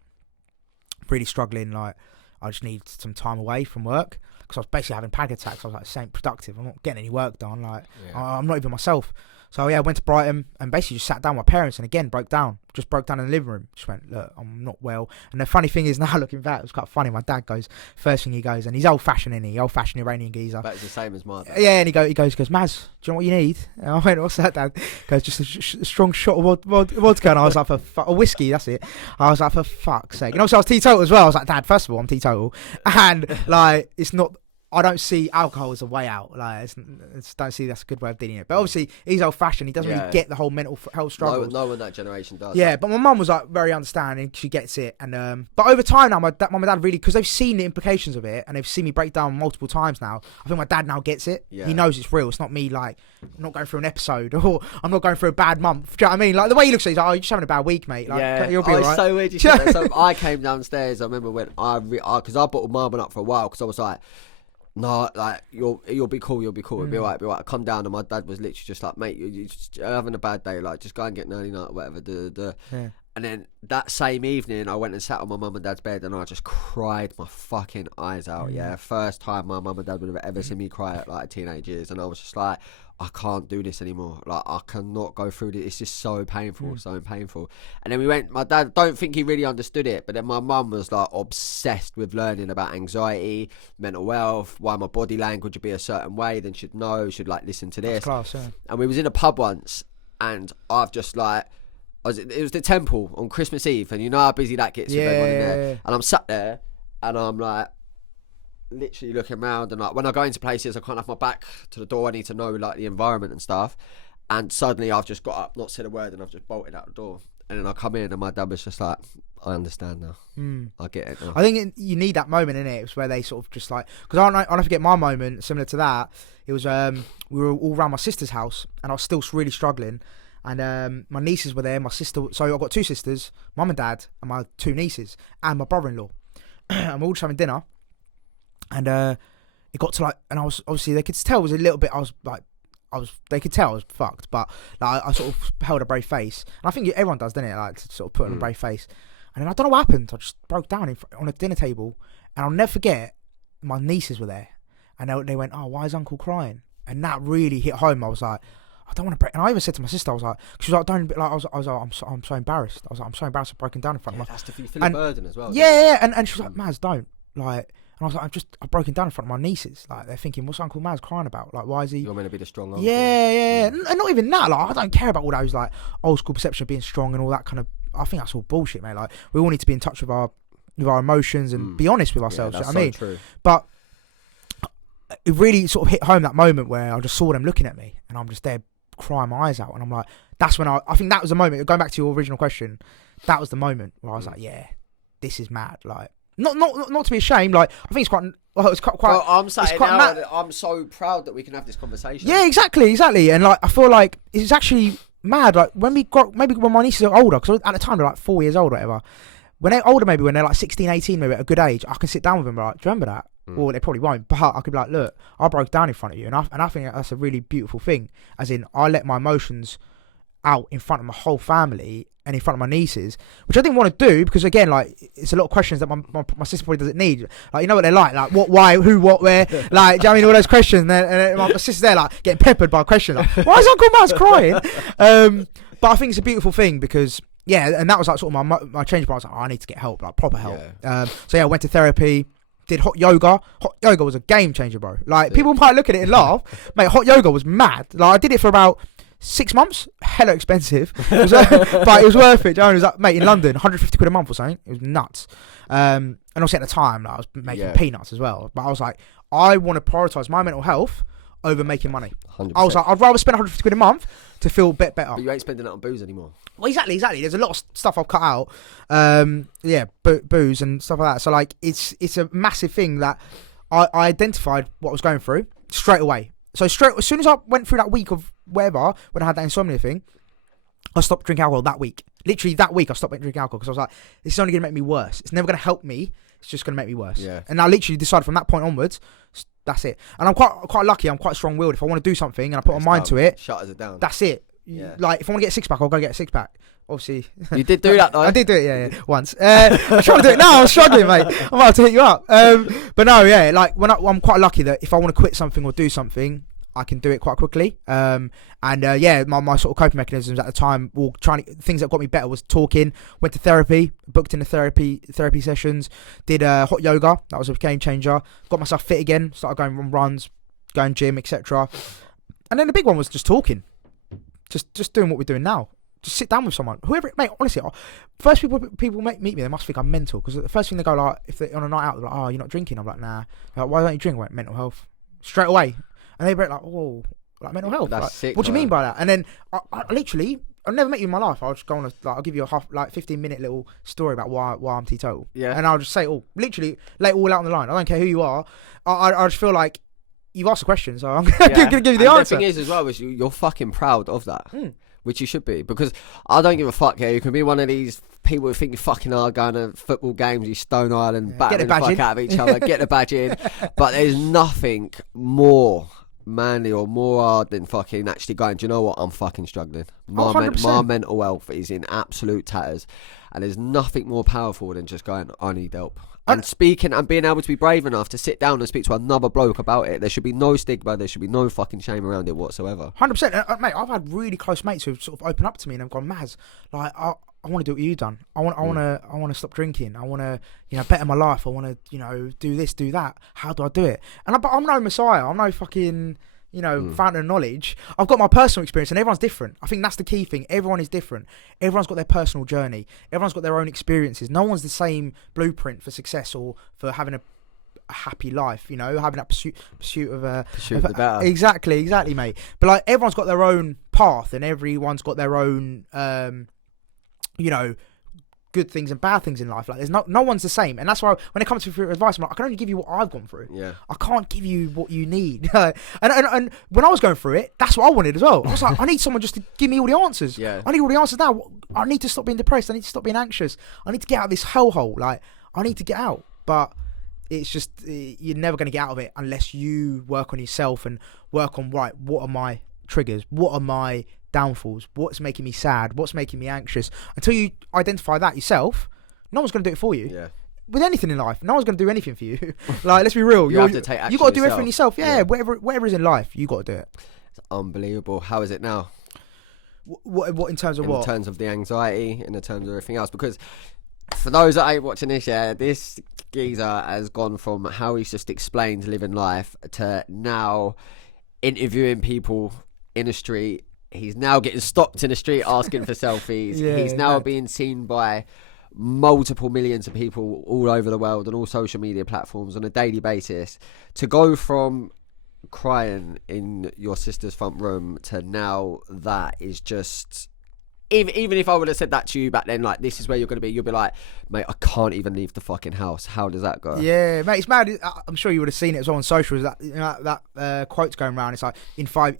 really struggling, like I just need some time away from work because I was basically having panic attacks. I was like, this ain't productive. I'm not getting any work done. Like I'm not even myself. So yeah, I went to Brighton and basically just sat down with my parents and again broke down. Just broke down in the living room. Just went, look, I'm not well. And the funny thing is now looking back, it was quite funny. My dad goes, first thing he goes, and he's old-fashioned, isn't he? Old-fashioned Iranian geezer. That's the same as mine. Yeah, and he goes, Maz, do you know what you need? And I went, what's that, Dad? He goes, just a strong shot of vodka. And I was like, a whiskey, that's it. I was like, for fuck's sake. And also I was teetotal as well. I was like, Dad, first of all, I'm teetotal. And like, it's not, I don't see alcohol as a way out. Like, don't see that's a good way of dealing it. But obviously, he's old-fashioned. He doesn't really get the whole mental health struggles. No one that generation does. Yeah, but my mum was like very understanding. She gets it, and but over time now, my mum and dad really, because they've seen the implications of it and they've seen me break down multiple times now. I think my dad now gets it. Yeah. He knows it's real. It's not me like I'm not going through an episode or I'm not going through a bad month. Do you know what I mean? Like the way he looks at it, he's like, oh, you're just having a bad week, mate. Like, you'll be all right. It's so weird. You said that. So I came downstairs. I remember when because I bottled Marvin up for a while because I was like, no, like you'll be cool, it'll be alright, I come down and my dad was literally just like, mate, you're just having a bad day, like just go and get an early night or whatever. Yeah. And then that same evening I went and sat on my mum and dad's bed and I just cried my fucking eyes out. Yeah, first time my mum and dad would have ever seen me cry at like teenage years, and I was just like, I can't do this anymore. Like I cannot go through this. It's just so painful, so painful. And then we went. My dad don't think he really understood it, but then my mum was like obsessed with learning about anxiety, mental health, why my body language would be a certain way. Then she'd like listen to this. That's class, yeah. And we was in a pub once, and I've just like, it was the Temple on Christmas Eve, and you know how busy that gets with everyone in there. And I'm sat there, and I'm like, literally looking around, and like when I go into places I can't have my back to the door. I need to know like the environment and stuff, and suddenly I've just got up, not said a word, and I've just bolted out the door. And then I come in and my dad was just like, I understand now. I get it now. I think you need that moment in it. It's where they sort of just like, because I'll never forget my moment similar to that. It was we were all around my sister's house and I was still really struggling, and my nieces were there, my sister, so I've got two sisters, mum and dad, and my two nieces and my brother-in-law. And we're all just having dinner. And it got to like, and I was obviously they could tell it was a little bit. They could tell I was fucked, but like I sort of held a brave face. And I think everyone does, doesn't it? Like to sort of put on a brave face. And then I don't know what happened. I just broke down on a dinner table, and I'll never forget. My nieces were there, and they went, "Oh, why is Uncle crying?" And that really hit home. I was like, I don't want to break. And I even said to my sister, I was like, she was like, don't. Like, I was like, I'm so embarrassed. I was like, I'm so embarrassed of breaking down in front of my. That's you feel a burden as well. Yeah. And she was like, Maz, don't like. And I was like, I've broken down in front of my nieces. Like, they're thinking, what's Uncle Maz crying about? Like, why is he... You're meant to be the strong uncle. Yeah. And not even that. Like, I don't care about all those, like, old school perception of being strong and all that kind of... I think that's all bullshit, mate. Like, we all need to be in touch with our emotions and be honest with ourselves. Yeah, that's you know what I mean? true. But it really sort of hit home that moment where I just saw them looking at me and I'm just there crying my eyes out. And I'm like, that's when I think that was the moment, going back to your original question, that was the moment where I was like, yeah, this is mad. Like, not to be ashamed. Like, I think it's quite... Well, it's quite. Well, I'm saying now, I'm so proud that we can have this conversation. Yeah, exactly. And like, I feel like it's actually mad. Like when we got, maybe when my nieces are older, because at the time they're like 4 years old or whatever. When they're older, maybe when they're like 16, 18, maybe at a good age, I can sit down with them. Like, do you remember that? Or they probably won't, but I could be like, look, I broke down in front of you, and I think that's a really beautiful thing. As in, I let my emotions out in front of my whole family and in front of my nieces, which I didn't want to do because, again, like, it's a lot of questions that my sister probably doesn't need. Like, you know what they're like what, why, who, what, where, like, do you know what I mean, all those questions, and my sister's there like getting peppered by questions like, why is Uncle Matt's crying? But I think it's a beautiful thing because, yeah, and that was like sort of my change point. I was like, I need to get help, like proper help. So yeah, I went to therapy, did hot yoga. Hot yoga was a game changer, bro. Like, people might look at it and laugh, mate. Hot yoga was mad. Like, I did it for about 6 months, hella expensive, but it was worth it. It was like, mate, in London, 150 quid a month or something. It was nuts. And also at the time, like, I was making peanuts as well. But I was like, I want to prioritise my mental health over making money. 100%. I was like, I'd rather spend 150 quid a month to feel a bit better. But you ain't spending it on booze anymore. Well, exactly. There's a lot of stuff I've cut out. Booze and stuff like that. So like, it's a massive thing that I identified what I was going through straight away. So as soon as I went through that week of whatever, when I had that insomnia thing, I stopped drinking alcohol that week. Literally that week, I stopped drinking alcohol because I was like, this is only going to make me worse. It's never going to help me. It's just going to make me worse. Yeah. And I literally decided from that point onwards, that's it. And I'm quite lucky. I'm quite strong-willed. If I want to do something and I put my mind to it, shutters it down. That's it. Yeah. Like, if I want to get a six-pack, I'll go get a six-pack. Obviously. You did do that, though. I did do it, yeah, once. I'm trying to do it now. I'm struggling, mate. I'm about to hit you up. But no, yeah, like, I'm quite lucky that if I want to quit something or do something, I can do it quite quickly. My sort of coping mechanisms at the time, things that got me better was talking. Went to therapy, booked into therapy sessions, did hot yoga. That was a game changer. Got myself fit again. Started going on runs, going gym, etc. And then the big one was just talking, just doing what we're doing now. Just sit down with someone, whoever, mate. Honestly, first people meet me, they must think I'm mental, because the first thing they go, like, if they're on a night out, they're like, "Oh, you're not drinking." I'm like, "Nah." They're like, "Why don't you drink?" I went, "Mental health," straight away. And they were like, "Oh, like mental health." That's like, sick. what do you mean by that? And then I literally, I've never met you in my life. I'll just go on I'll give you a 15-minute little story about why I'm teetotal. Yeah. And I'll just say, literally lay it all out on the line. I don't care who you are. I just feel like you've asked a question, so I'm gonna give you the answer. The thing is, as well, is you're fucking proud of that. Which you should be, because I don't give a fuck. Yeah, you can be one of these people who think you fucking hard, going to football games, you Stone Island, battering the fuck out of each other, get the badge in. But there's nothing more manly or more hard than fucking actually going, "Do you know what? I'm fucking struggling. My mental health is in absolute tatters." And there's nothing more powerful than just going, "I need help." And speaking and being able to be brave enough to sit down and speak to another bloke about it. There should be no stigma. There should be no fucking shame around it whatsoever. 100%. Mate, I've had really close mates who've sort of opened up to me and have gone, "Maz, like, I want to do what you've done. I want to stop drinking. I want to, better my life. I want to, do this, do that. How do I do it?" But I'm no messiah. I'm no fucking, fountain of knowledge. I've got my personal experience, and everyone's different. I think that's the key thing. Everyone is different. Everyone's got their personal journey. Everyone's got their own experiences. No one's the same blueprint for success or for having a happy life, having that pursuit of Exactly, mate. But like, everyone's got their own path, and everyone's got their own, good things and bad things in life. Like, there's no one's the same, and that's why when it comes to advice, I'm like, I can only give you what I've gone through. Yeah, I can't give you what you need. and when I was going through it, that's what I wanted as well. I was like, I need someone just to give me all the answers. Yeah, I need all the answers now. I need to stop being depressed. I need to stop being anxious. I need to get out of this hellhole. Like, I need to get out. But it's just, you're never going to get out of it unless you work on yourself and work on, right, what are my triggers? What are my downfalls? What's making me sad? What's making me anxious? Until you identify that yourself, no one's going to do it for you. Yeah. With anything in life, no one's going to do anything for you. Like, let's be real. You have to take action. You got to do everything yourself. Yeah. Whatever is in life, you got to do it. It's unbelievable. How is it now? What in terms of what? In terms of the anxiety, in terms of everything else, because for those that ain't watching this, this geezer has gone from how he's just explained living life to now interviewing people in the street. He's now getting stopped in the street asking for selfies. He's now being seen by multiple millions of people all over the world on all social media platforms on a daily basis. To go from crying in your sister's front room to now, that is just... Even if I would have said that to you back then, like, this is where you're going to be, you'll be like, "Mate, I can't even leave the fucking house." How does that go? Yeah, mate, it's mad. I'm sure you would have seen it as well on socials. That quote's going around. It's like, in 5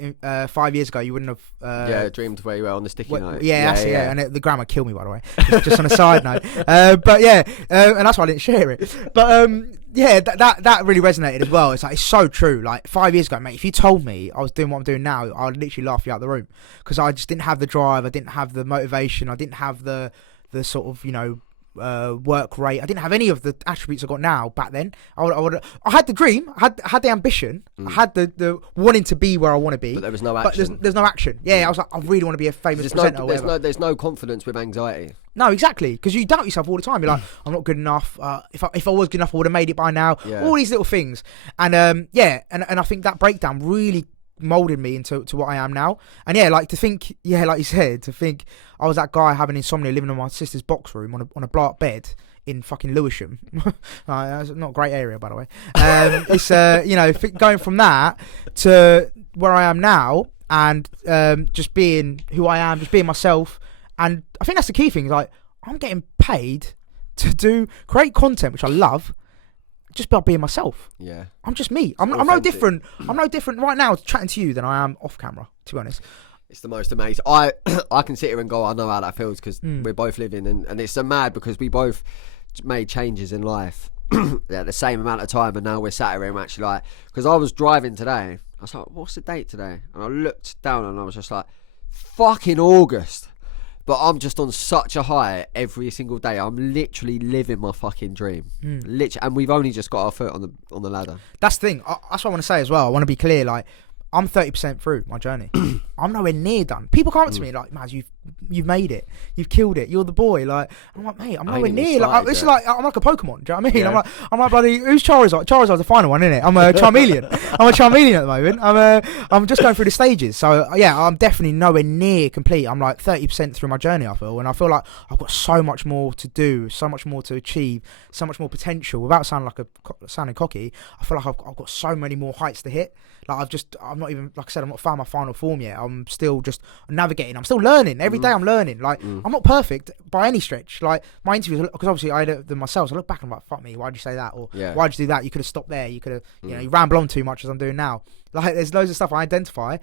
years ago, you wouldn't have dreamed where you were on the sticky note. Yeah. And the grammar killed me, by the way. Just on a side note. And that's why I didn't share it. But that really resonated as well. It's like, it's so true. Like, 5 years ago, mate, if you told me I was doing what I'm doing now, I'd literally laugh you out the room, because I just didn't have the drive. I didn't have the motivation. I didn't have the sort of work rate. I didn't have any of the attributes I got now back then. I had the dream. I had the ambition. I had the wanting to be where I want to be. But there was no action. But there's no action. Yeah, I was like, I really want to be a famous presenter. There's no confidence with anxiety. No, exactly, because you doubt yourself all the time. You're like, I'm not good enough. If I was good enough, I would have made it by now. Yeah. All these little things, and I think that breakdown really molded me into what I am now. And like to think, like you said, to think I was that guy having insomnia, living in my sister's box room on a blow-up bed in fucking Lewisham. That's not a great area, by the way. It's going from that to where I am now, and just being who I am, just being myself. And I think that's the key thing. Like, I'm getting paid to create content, which I love, just by being myself. Yeah, I'm just me. I'm no different. I'm no different right now chatting to you than I am off camera, to be honest. It's the most amazing. I can sit here and go, I know how that feels, because we're both living, and it's so mad because we both made changes in life at the same amount of time, and now we're sat here and we're actually like, because I was driving today, I was like, what's the date today? And I looked down and I was just like, fucking August. But I'm just on such a high every single day. I'm literally living my fucking dream. Literally, and we've only just got our foot on the ladder. That's the thing. That's what I want to say as well. I want to be clear. Like, I'm 30% through my journey. I'm nowhere near done. People come up to me like, "Maz, you've made it. You've killed it. You're the boy." Like, I'm like, mate, I'm nowhere near. Like, this is like, I'm like a Pokemon. Do you know what I mean? Yeah. I'm like, bloody, who's Charizard? Charizard's the final one, isn't it? I'm a Charmeleon. I'm a Charmeleon at the moment. I'm just going through the stages. So yeah, I'm definitely nowhere near complete. I'm like 30% through my journey, I feel, and I feel like I've got so much more to do, so much more to achieve, so much more potential. Without sounding cocky, I feel like I've got so many more heights to hit. Like I'm not even, like I said, I'm not found my final form yet. I'm still just navigating. I'm still learning. Every day I'm learning. Like, I'm not perfect by any stretch. Like, my interviews, because obviously I had them myself, so I look back and I'm like, fuck me, why'd you say that? Or why'd you do that? You could have stopped there. You could have, you ramble on too much as I'm doing now. Like, there's loads of stuff I identify,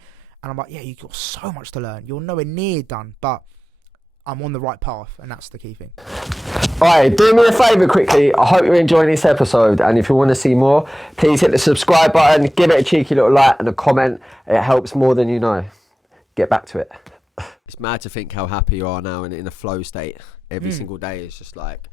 and I'm like, yeah, you've got so much to learn. You're nowhere near done, but I'm on the right path, and that's the key thing. Alright, do me a favour quickly. I hope you're enjoying this episode, and if you want to see more, please hit the subscribe button, give it a cheeky little like and a comment. It helps more than you know. Get back to it. It's mad to think how happy you are now in a flow state. Every single day is just like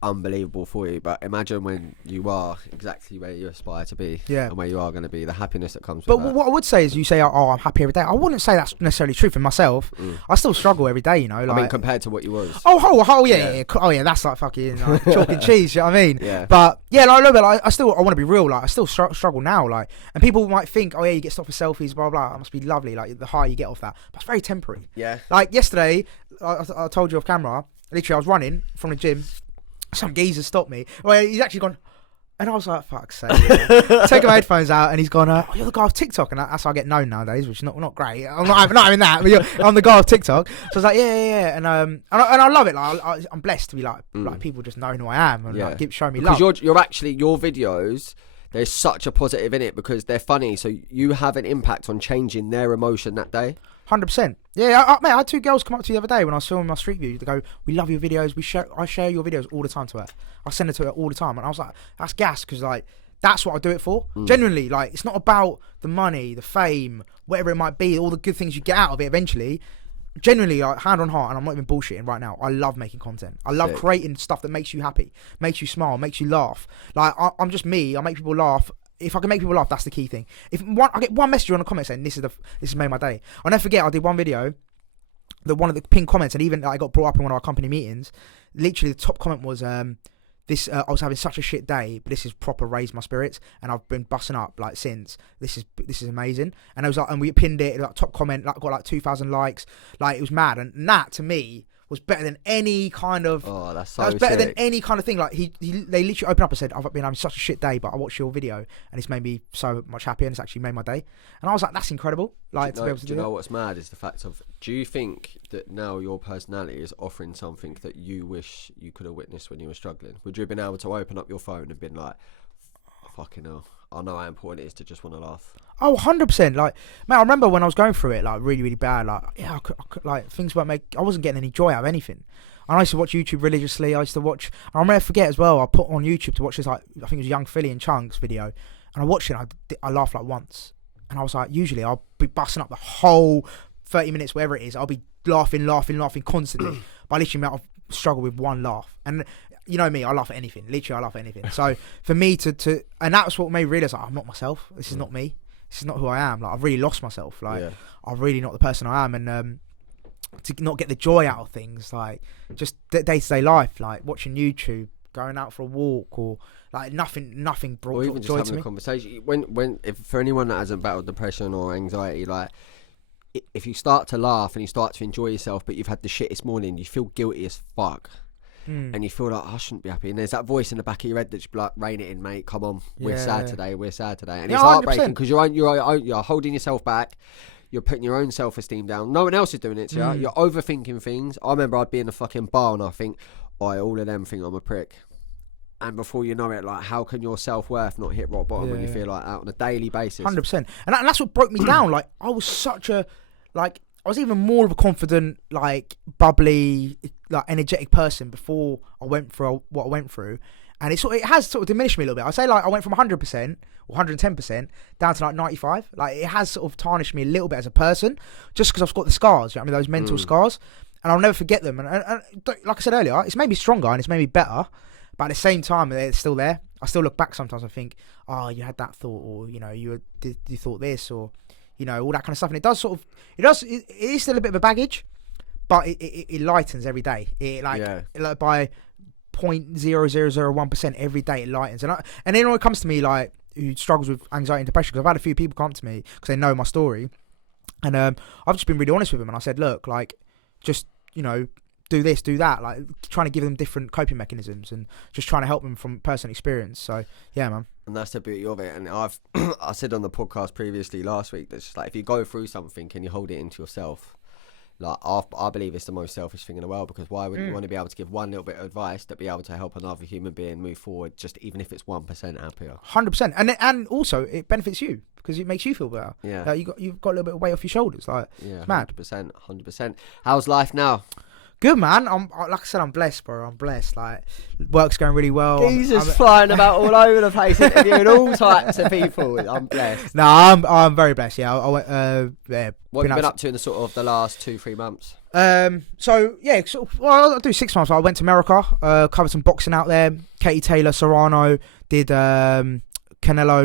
unbelievable for you, but imagine when you are exactly where you aspire to be, and where you are going to be, the happiness that comes with but that. What I would say is, you say, oh, I'm happy every day. I wouldn't say that's necessarily true for myself. I still struggle every day, you know. Like, I mean, compared to what you was. Oh yeah, that's like fucking chalk and cheese, you know what I mean? Yeah. But yeah, like, a little bit, like, I want to be real, like, I still struggle now, like, and people might think, oh yeah, you get stopped for selfies, blah blah, it must be lovely, like the high you get off that, but it's very temporary. Yeah. Like yesterday, I told you off camera, literally I was running from the gym, some geezer stopped me. Well, he's actually gone, and I was like, fuck's sake. Taking my headphones out, and he's gone, oh, you're the guy of TikTok, and that's how I get known nowadays, which is not great. I'm not having that, but I'm the guy of TikTok. So I was like, yeah, and I love it. Like, I'm blessed to be like people just knowing who I am and like keep showing me love. Because you're actually, your videos, there's such a positive in it because they're funny, so you have an impact on changing their emotion that day. 100%. Yeah, mate, I had two girls come up to me the other day when I was filming my street view. They go, "We love your videos. I share your videos all the time to her. I send it to her all the time." And I was like, "That's gas," because like that's what I do it for. Genuinely, like, it's not about the money, the fame, whatever it might be, all the good things you get out of it eventually. Genuinely, like, hand on heart, and I'm not even bullshitting right now, I love making content. I love creating stuff that makes you happy, makes you smile, makes you laugh. Like, I'm just me. I make people laugh. If I can make people laugh, that's the key thing. If I get one message on a comment saying this has made my day. I'll never forget, I did one video, one of the pinned comments, and even I got brought up in one of our company meetings. Literally, the top comment was, I was having such a shit day, but this has proper raised my spirits, and I've been busting up like since. This is amazing. And I was like, and we pinned it, like, top comment, like, got like 2,000 likes. Like, it was mad, and that to me was better than any kind of. Oh, that's so. That was better than any kind of thing. Like, they literally opened up and said, "I've been having such a shit day, but I watched your video and it's made me so much happier, and it's actually made my day." And I was like, "That's incredible!" Like, to be able to do. Do you know what's mad is the fact of. Do you think that now your personality is offering something that you wish you could have witnessed when you were struggling? Would you have been able to open up your phone and been like, "Fucking hell, I know how important it is to just want to laugh"? Oh, 100%. Like, man, I remember when I was going through it, like, really, really bad. Like, yeah, I could, like, things weren't I wasn't getting any joy out of anything. And I used to watch YouTube religiously. I used to watch. I'll never forget as well. I put on YouTube to watch this, like, I think it was Young Philly and Chunks video, and I watched it. And I laughed like once, and I was like, usually I'll be busting up the whole 30 minutes, wherever it is. I'll be laughing constantly. But I literally, I've struggled with one laugh, and you know me, I laugh at anything. Literally, I laugh at anything. So for me to and that's what made me realise, like, I'm not myself. This is not me. This is not who I am. Like, I've really lost myself. Like, I'm really not the person I am, and to not get the joy out of things, like just day-to-day life, like watching YouTube, going out for a walk, or like nothing brought or even joy just to having me. a conversation. If for anyone that hasn't battled depression or anxiety, like, if you start to laugh and you start to enjoy yourself, but you've had the shittest morning, you feel guilty as fuck. And you feel like, I shouldn't be happy, and there's that voice in the back of your head that's like, rein it in, mate, come on, we're sad today, and it's heartbreaking because you're holding yourself back, you're putting your own self-esteem down, no one else is doing it to you, you're overthinking things. I remember I'd be in the fucking bar and I think, all of them think I'm a prick, and before you know it, like, how can your self-worth not hit rock bottom when you feel like that on a daily basis? 100%. And that's what broke me down. Like, I was such a, like, I was even more of a confident, like, bubbly, like, energetic person before I went through what I went through, and it has sort of diminished me a little bit. I say, like, I went from 100% or 110% down to like 95. Like, it has sort of tarnished me a little bit as a person, just because I've got the scars. You know what I mean, those mental scars, and I'll never forget them. And like I said earlier, it's made me stronger and it's made me better. But at the same time, it's still there. I still look back sometimes and think, oh, you had that thought, or you thought this, or all that kind of stuff. And it does it is still a bit of a baggage, but it lightens every day. It by 0.0001% every day it lightens. And then when it comes to me like who struggles with anxiety and depression, because I've had a few people come to me because they know my story, and I've just been really honest with them, and I said, look, like, just do this, do that, like trying to give them different coping mechanisms and just trying to help them from personal experience. So yeah, man. And that's the beauty of it. And I said on the podcast previously last week, that's just like, if you go through something and you hold it into yourself, like I believe it's the most selfish thing in the world, because why wouldn't you want to be able to give one little bit of advice that be able to help another human being move forward, just even if it's 1% happier? 100%, and also it benefits you because it makes you feel better. Yeah, like you've got a little bit of weight off your shoulders. Like, yeah, it's mad. 100%. How's life now? Good, man. Like I said, I'm blessed, bro. I'm blessed. Like, work's going really well. He's just flying about all over the place, interviewing all types of people. I'm blessed. No, I'm very blessed. Yeah, I went. Yeah. What have you been up to in the sort of the last 2-3 months? So yeah, I do 6 months. I went to America, covered some boxing out there. Katie Taylor, Serrano, did Canelo,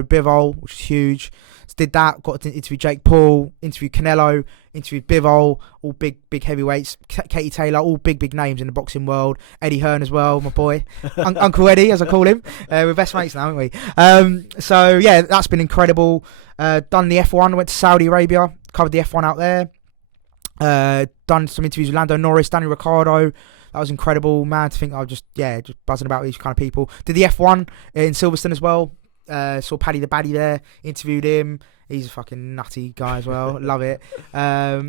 Bivol, which is huge. Did that, got to interview Jake Paul, interviewed Canelo, interviewed Bivol, all big heavyweights. Katie Taylor, all big names in the boxing world. Eddie Hearn as well, my boy, Uncle Eddie as I call him. We're best mates now, aren't we? So yeah, that's been incredible. Done the F1, went to Saudi Arabia, covered the F1 out there. Done some interviews with Lando Norris, Danny Ricciardo. That was incredible, man. To think I was just buzzing about these kind of people. Did the F1 in Silverstone as well. Saw Paddy the Baddy there, interviewed him. He's a fucking nutty guy as well. Love it.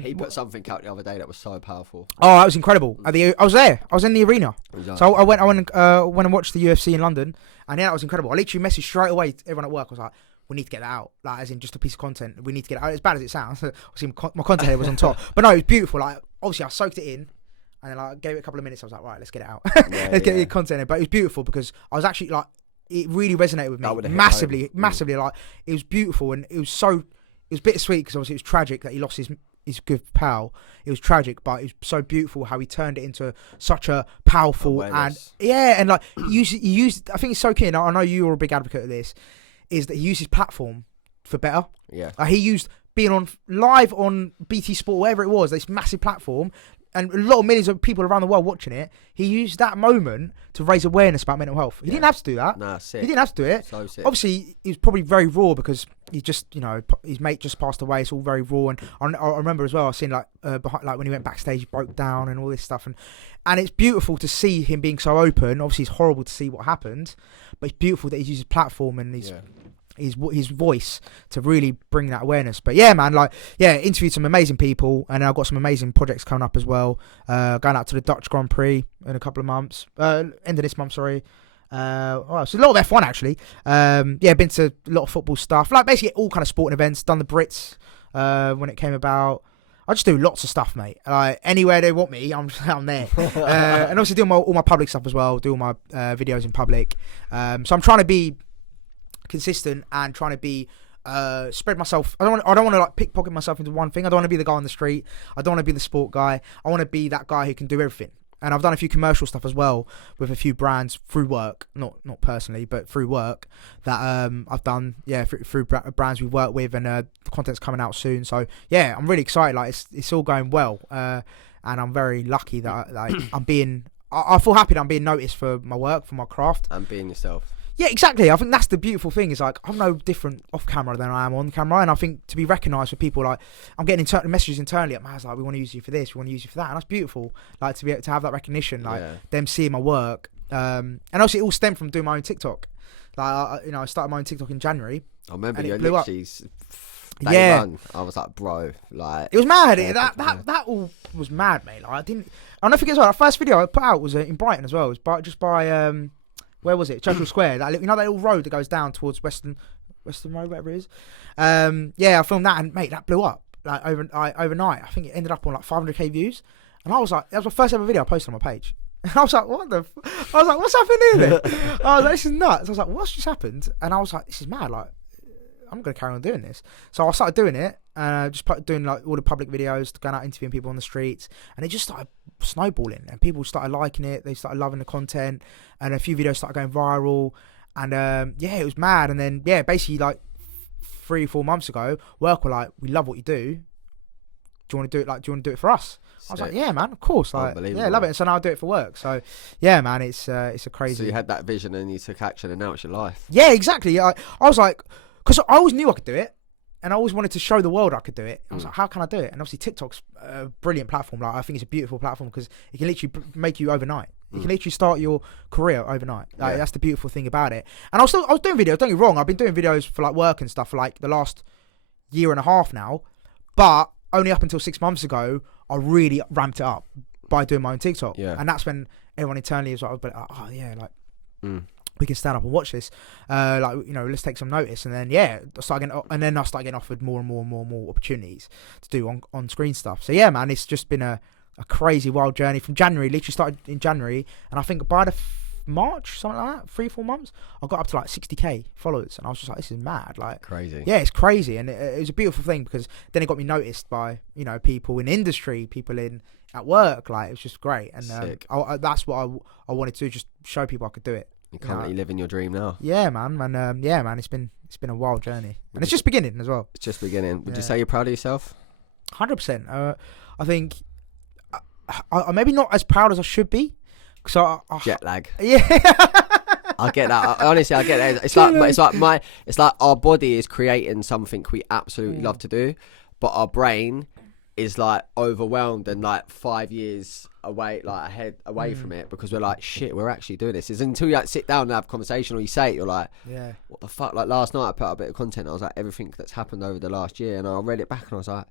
He put something out the other day that was so powerful. Oh, that was incredible. I was there. I was in the arena. So I went and watched the UFC in London, and yeah, that was incredible. I literally messaged straight away to everyone at work. I was like, we need to get that out, like, as in just a piece of content. We need to get it out. As bad as it sounds, obviously my content here was on top, but no, it was beautiful. Like, obviously I soaked it in, and then I gave it a couple of minutes. I was like, right, let's get it out. Let's get the content in. But it was beautiful because I was actually like, it really resonated with me massively. Like, it was beautiful, and it was bittersweet because obviously it was tragic that he lost his good pal. It was tragic, but it was so beautiful how he turned it into such a powerful awareness. And like he used. I think it's so key. And I know you're a big advocate of this. Is that he used his platform for better? Yeah. He used being on live on BT Sport, whatever it was, this massive platform, and a lot of millions of people around the world watching it. He used that moment to raise awareness about mental health. He didn't have to do that. Nah, sick. He didn't have to do it. So sick. Obviously, he was probably very raw because he just, his mate just passed away. It's all very raw. And I remember as well, I seen behind, when he went backstage, he broke down and all this stuff. And it's beautiful to see him being so open. Obviously, it's horrible to see what happened, but it's beautiful that he's used his platform and his voice to really bring that awareness. But yeah, man, interviewed some amazing people, and I've got some amazing projects coming up as well. Going out to the Dutch Grand Prix in a couple of months, end of this month, sorry. So a lot of F1 actually. Been to a lot of football stuff, like basically all kind of sporting events. Done the Brits when it came about. I just do lots of stuff, mate. Anywhere they want me, I'm there. And also do all my public stuff as well. Do all my videos in public. So I'm trying to be consistent and trying to be spread myself. I don't want to like pickpocket myself into one thing. I don't want to be the guy on the street. I don't want to be the sport guy. I want to be that guy who can do everything. And I've done a few commercial stuff as well with a few brands through work, not personally, but through work that I've done. Yeah, through brands we work with, and the content's coming out soon. So yeah, I'm really excited. Like it's all going well, and I'm very lucky that I feel happy that I'm being noticed for my work, for my craft, and being yourself. Yeah, exactly. I think that's the beautiful thing. Is like I'm no different off camera than I am on camera, and I think to be recognised for people, like I'm getting messages internally at Maz, like we want to use you for this, we want to use you for that, and that's beautiful. Like to be able to have that recognition, like them seeing my work, and also it all stemmed from doing my own TikTok. Like I started my own TikTok in January. I remember and you it blew up. Day one, I was like, bro, like it was mad. That all was mad, mate. Like I don't forget as well. The first video I put out was in Brighton as well. It was just by where was it? Churchill Square. That little road that goes down towards Western Road, whatever it is. I filmed that, and mate, that blew up like overnight. I think it ended up on like 500k views, and I was like, that was my first ever video I posted on my page. And I was like, what the? I was like, what's happening here? I was like, this is nuts. I was like, what's just happened? And I was like, this is mad. Like, I'm gonna carry on doing this. So I started doing it, and just doing like all the public videos, going out interviewing people on the streets, and it just started snowballing, and people started liking it. They started loving the content, and a few videos started going viral, and yeah, it was mad. And then yeah, basically like 3-4 months ago, work were like, we love what you do. Do you want to do it? Like, do you want to do it for us? I was like, yeah, man, of course. Like, yeah, love it. So now I do it for work. So, yeah, man, it's a crazy. So you had that vision and you took action, and now it's your life. Yeah, exactly. I was like, because I always knew I could do it, and I always wanted to show the world I could do it. I was like, how can I do it? And obviously, TikTok's a brilliant platform. Like, I think it's a beautiful platform because it can literally make you overnight. You can literally start your career overnight. Like, that's the beautiful thing about it. And I was doing videos. Don't get me wrong. I've been doing videos for like work and stuff for like the last year and a half now, but only up until 6 months ago, I really ramped it up by doing my own TikTok. Yeah. And that's when everyone internally was like, oh yeah, like we can stand up and watch this. Like, you know, let's take some notice. And then yeah, I started getting offered more and more opportunities to do on screen stuff. So yeah, man, it's just been a crazy wild journey from January. Literally started in January, and I think by the March, something like that, 3-4 months, I got up to like 60k followers, and I was just like, this is mad, like crazy. Yeah, it's crazy, and it was a beautiful thing because then it got me noticed by, you know, people in industry, people at work. Like, it was just great, and that's what I wanted to just show people I could do it. You're currently living your dream now. Yeah, man, and yeah, man, it's been a wild journey, and it's just beginning as well. It's just beginning. Would you say you're proud of yourself? 100%. I think I'm maybe not as proud as I should be. So jet lag. Yeah, I get that. Honestly, I get that. It's like our body is creating something we absolutely love to do, but our brain is like overwhelmed and like 5 years away from it, because we're like, shit, we're actually doing this. It's until you like sit down and have a conversation, or you say it, you're like, yeah, what the fuck? Like last night, I put up a bit of content. I was like, everything that's happened over the last year, and I read it back and I was like,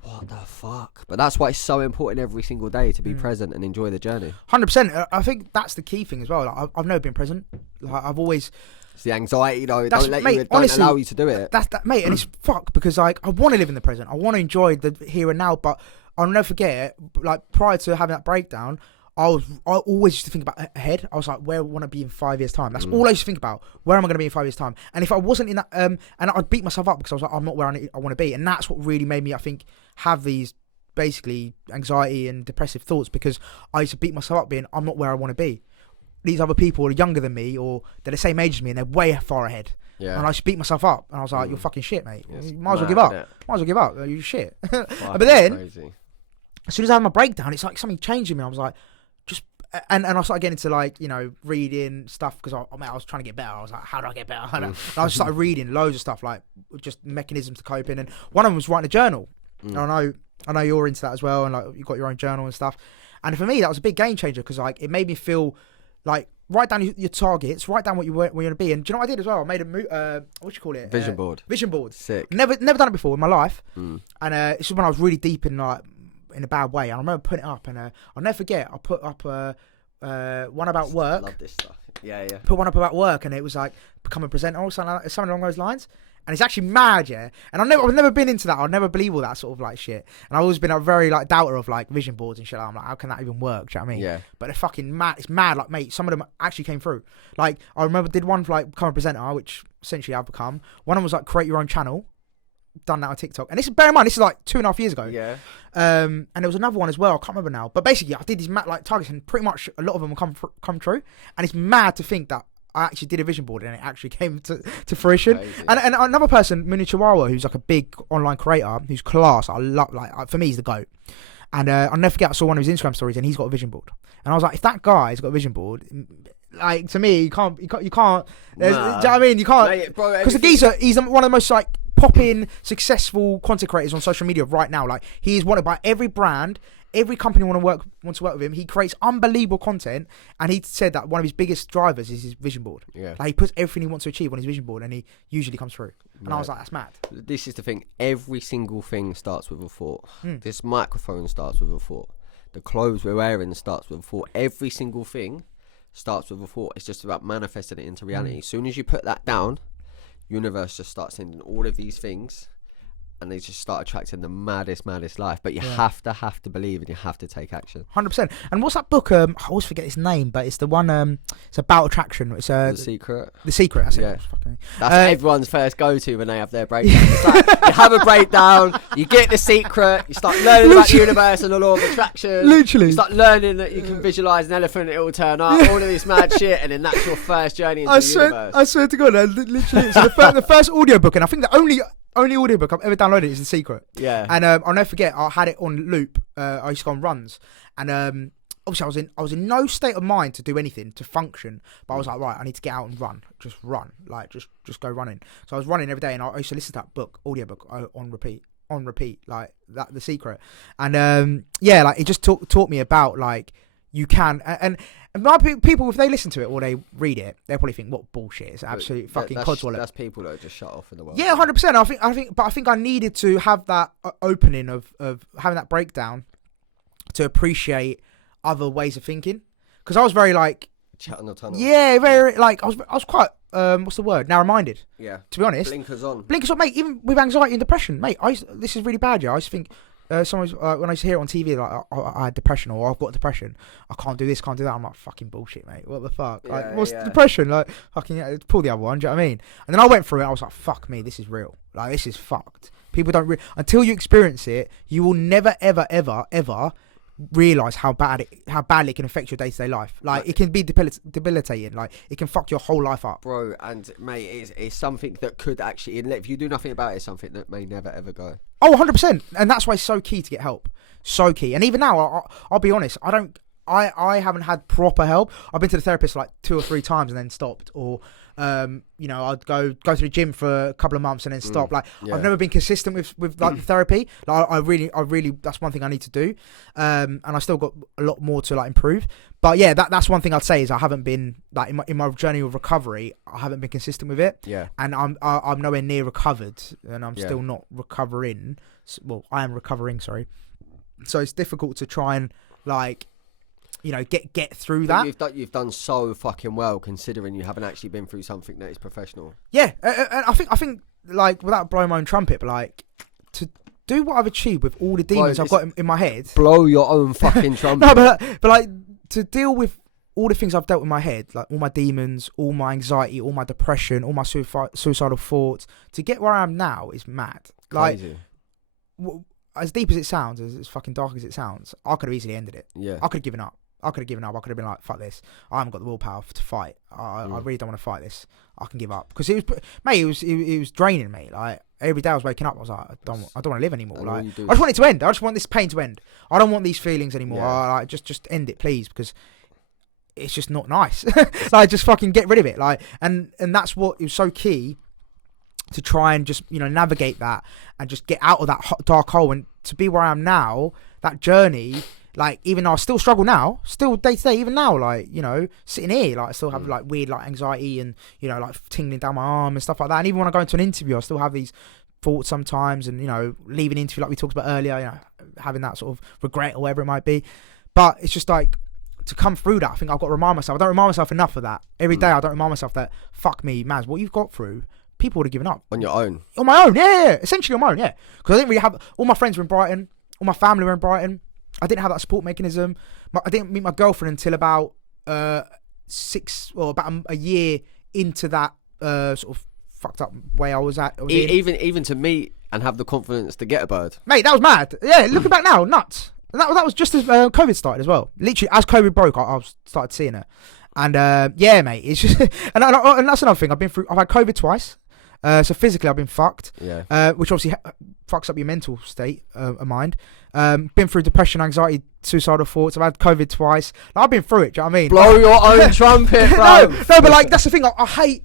what the fuck? But that's why it's so important every single day to be present and enjoy the journey. 100%. I think that's the key thing as well. Like, I've never been present. Like, I've always... It's the anxiety, though. Don't allow you to do it. That's that, mate. And it's fuck, because like I want to live in the present. I want to enjoy the here and now. But I'll never forget, like prior to having that breakdown, I always used to think about ahead. I was like, where I want to be in 5 years' time. That's all I used to think about. Where am I going to be in 5 years' time? And if I wasn't in that, and I'd beat myself up because I was like, I'm not where I want to be. And that's what really made me, I think, have these basically anxiety and depressive thoughts, because I used to beat myself up being, I'm not where I want to be. These other people are younger than me, or they're the same age as me, and they're way far ahead. Yeah. And I used to beat myself up. And I was like, you're fucking shit, mate. You might as well give up. Might as well give up. You're shit. But then, crazy. As soon as I had my breakdown, it's like something changed in me. I was like, and I started getting into like, you know, reading stuff, because I was trying to get better. I was like, how do I get better? And I just started reading loads of stuff, like just mechanisms to coping. And one of them was writing a journal. And I know you're into that as well, and like you've got your own journal and stuff. And for me, that was a big game changer, because like it made me feel like, write down your targets, write down what you want to be. And do you know what I did as well? I made vision board. Vision board. Sick. Never done it before in my life. And this is when I was really deep in like, in a bad way. And I remember putting it up, and I'll never forget, I put up one about work. Love this stuff. Yeah. Put one up about work, and it was like, become a presenter or something along those lines. And it's actually mad, yeah. And I've never been into that. I'd never believe all that sort of like shit. And I've always been a very like doubter of like vision boards and shit. I'm like, how can that even work? Do you know what I mean? Yeah. But they're fucking mad. It's mad. Like, mate, some of them actually came through. Like, I remember did one for like become a presenter, which essentially I've become. One of them was like create your own channel. Done that on TikTok. And this is, bear in mind, this is like 2.5 years ago. Yeah. And there was another one as well. I can't remember now. But basically, I did these mad like targets, and pretty much a lot of them will come true. And it's mad to think that I actually did a vision board and it actually came to fruition. And another person, Chihuahua, who's like a big online creator, who's class. I love, like, for me, he's the GOAT. And I'll never forget, I saw one of his Instagram stories and he's got a vision board. And I was like, if that guy's got a vision board, like, to me, you can't. Do you know what I mean? You can't, because the geezer, he's one of the most like popping, successful content creators on social media right now. Like, he is wanted by every brand. Every company wants to work with him. He creates unbelievable content, and he said that one of his biggest drivers is his vision board. Yeah, like, he puts everything he wants to achieve on his vision board, and he usually comes through. And I was like, that's mad. This is the thing. Every single thing starts with a thought. This microphone starts with a thought. The clothes we're wearing starts with a thought. Every single thing starts with a thought. It's just about manifesting it into reality. As soon as you put that down, universe just starts sending all of these things. and they just start attracting the maddest life. But you have to believe, and you have to take action. 100%. And what's that book? I always forget its name, but it's the one. It's about attraction. It's The Secret. The Secret. That's Yeah. it. That's everyone's first go-to when they have their breakdown. It's like, you have a breakdown, you get the secret, you start learning about the universe and the law of attraction. Literally. You start learning that you can visualise an elephant, it will turn up, all of this mad shit, and then that's your first journey into the universe. I swear to God, literally. So the first audiobook, and I think the only audiobook I've ever downloaded is The Secret. Yeah. And I'll never forget, I had it on loop. I used to go on runs, and obviously I was in no state of mind to do anything, to function, but I was like, right, I need to get out and run, just just go running. So I was running every day, and I used to listen to that book, audiobook, on repeat, like that, The Secret. And like it just taught me about, like, you can, and my people, if they listen to it or they read it, they'll probably think, what bullshit, it's absolute fucking codswallop. That's people that are just shut off in the world. Yeah, 100%. I think I needed to have that opening of having that breakdown to appreciate other ways of thinking, because I was very like chat on the tunnel. Yeah, very like I was quite what's the word? Narrow-minded. Yeah. To be honest. Blinkers on, mate. Even with anxiety and depression, mate. This is really bad. Yeah, I used to think. Someone's when I used to hear it on TV, like I had depression, or I've got depression, I can't do this, can't do that. I'm like, fucking bullshit, mate. What the fuck? Yeah, like, what's depression? Like, fucking pull the other one. Do you know what I mean? And then I went through it. I was like, fuck me, this is real. Like, this is fucked. People don't until you experience it, you will never, ever, ever, ever realize how badly it can affect your day-to-day life. Like, it can be debilitating. Like, it can fuck your whole life up, bro. And mate, it's something that could actually, if you do nothing about it, it's something that may never ever go. Oh, 100%. And that's why it's so key to get help. So key. And even now, I'll be honest, I haven't had proper help. I've been to the therapist like 2 or 3 times and then stopped. Or, I'd go to the gym for a couple of months and then stop. Like, I've never been consistent with like the therapy. Like, I really, that's one thing I need to do. And I still got a lot more to like improve. But yeah, that's one thing I'd say is I haven't been like in my journey of recovery. I haven't been consistent with it. Yeah. And I'm nowhere near recovered, and I'm still not recovering. Well, I am recovering. Sorry. So it's difficult to try and like, get through that. You've done so fucking well, considering you haven't actually been through something that is professional. Yeah, and I think like, without blowing my own trumpet, but like, to do what I've achieved with all the demons I've got in my head. Blow your own fucking trumpet. No, but like, to deal with all the things I've dealt with in my head, like all my demons, all my anxiety, all my depression, all my suicidal thoughts, to get where I am now is mad. Crazy. Like, as deep as it sounds, as fucking dark as it sounds, I could have easily ended it. Yeah. I could have given up. I could have been like, fuck this. I haven't got the willpower to fight. I really don't want to fight this. I can give up. Because it was draining me. Like, every day I was waking up, I was like, I don't want to live anymore. Like, I just want it to end. I just want this pain to end. I don't want these feelings anymore. Yeah. Just end it, please, because it's just not nice. Like, just fucking get rid of it. Like, and that's what it was so key, to try and just, navigate that and just get out of that dark hole, and to be where I am now, that journey. Like, even though I still struggle now, still day to day, even now, like, sitting here, like, I still have like weird like anxiety and, like tingling down my arm and stuff like that. And even when I go into an interview, I still have these thoughts sometimes, and, leaving an interview like we talked about earlier, having that sort of regret or whatever it might be. But it's just like, to come through that, I think I've got to remind myself. I don't remind myself enough of that. Every day I don't remind myself that, fuck me, Maz, what you've got through, people would have given up. On your own? On my own, yeah. Essentially on my own, yeah. Because I didn't really have, all my friends were in Brighton, all my family were in Brighton. I didn't have that support mechanism. I didn't meet my girlfriend until about about a year into that sort of fucked up way I was at. Even to meet and have the confidence to get a bird. Mate, that was mad. Yeah, looking back now, nuts. And that was just as COVID started as well. Literally, as COVID broke, I started seeing it. And yeah, mate, it's just and that's another thing. I've had COVID twice. So physically, I've been fucked. Yeah. Which obviously fucks up your mental state of mind. Been through depression, anxiety, suicidal thoughts. I've had COVID twice. Like, I've been through it. Do you know what I mean? Blow your own trumpet, bro. No, but like, that's the thing. I hate.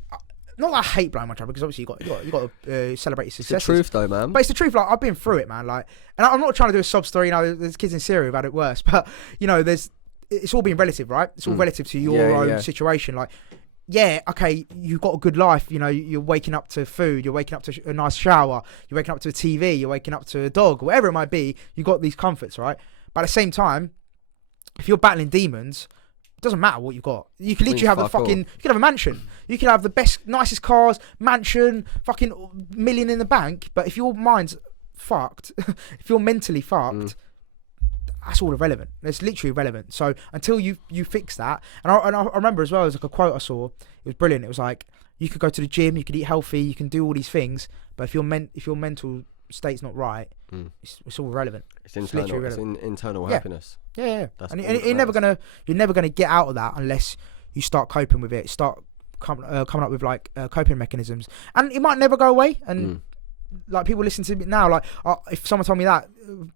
Not that I hate blowing my trumpet, because obviously you got to celebrate your successes. It's the truth, though, man. But it's the truth. Like, I've been through it, man. Like, and I'm not trying to do a sob story. There's kids in Syria who've had it worse, but it's all being relative, right? It's all relative to your own situation. Like, yeah, okay, you've got a good life. You're waking up to food. You're waking up to a nice shower. You're waking up to a TV. You're waking up to a dog. Whatever it might be, you got these comforts, right? But at the same time, if you're battling demons, it doesn't matter what you've got. You can literally have a fucking. You can have a mansion. You can have the best, nicest cars, mansion, fucking million in the bank. But if your mind's fucked, if you're mentally fucked, that's all irrelevant. It's literally irrelevant. So until you fix that, and I remember as well, it was like a quote I saw. It was brilliant. It was like, you could go to the gym, you could eat healthy, you can do all these things, but if your mental state's not right, it's all irrelevant. It's internal. It's internal happiness. Yeah. And you're never gonna get out of that unless you start coping with it. Start coming up with like coping mechanisms, and it might never go away. And like people listen to me now, like if someone told me that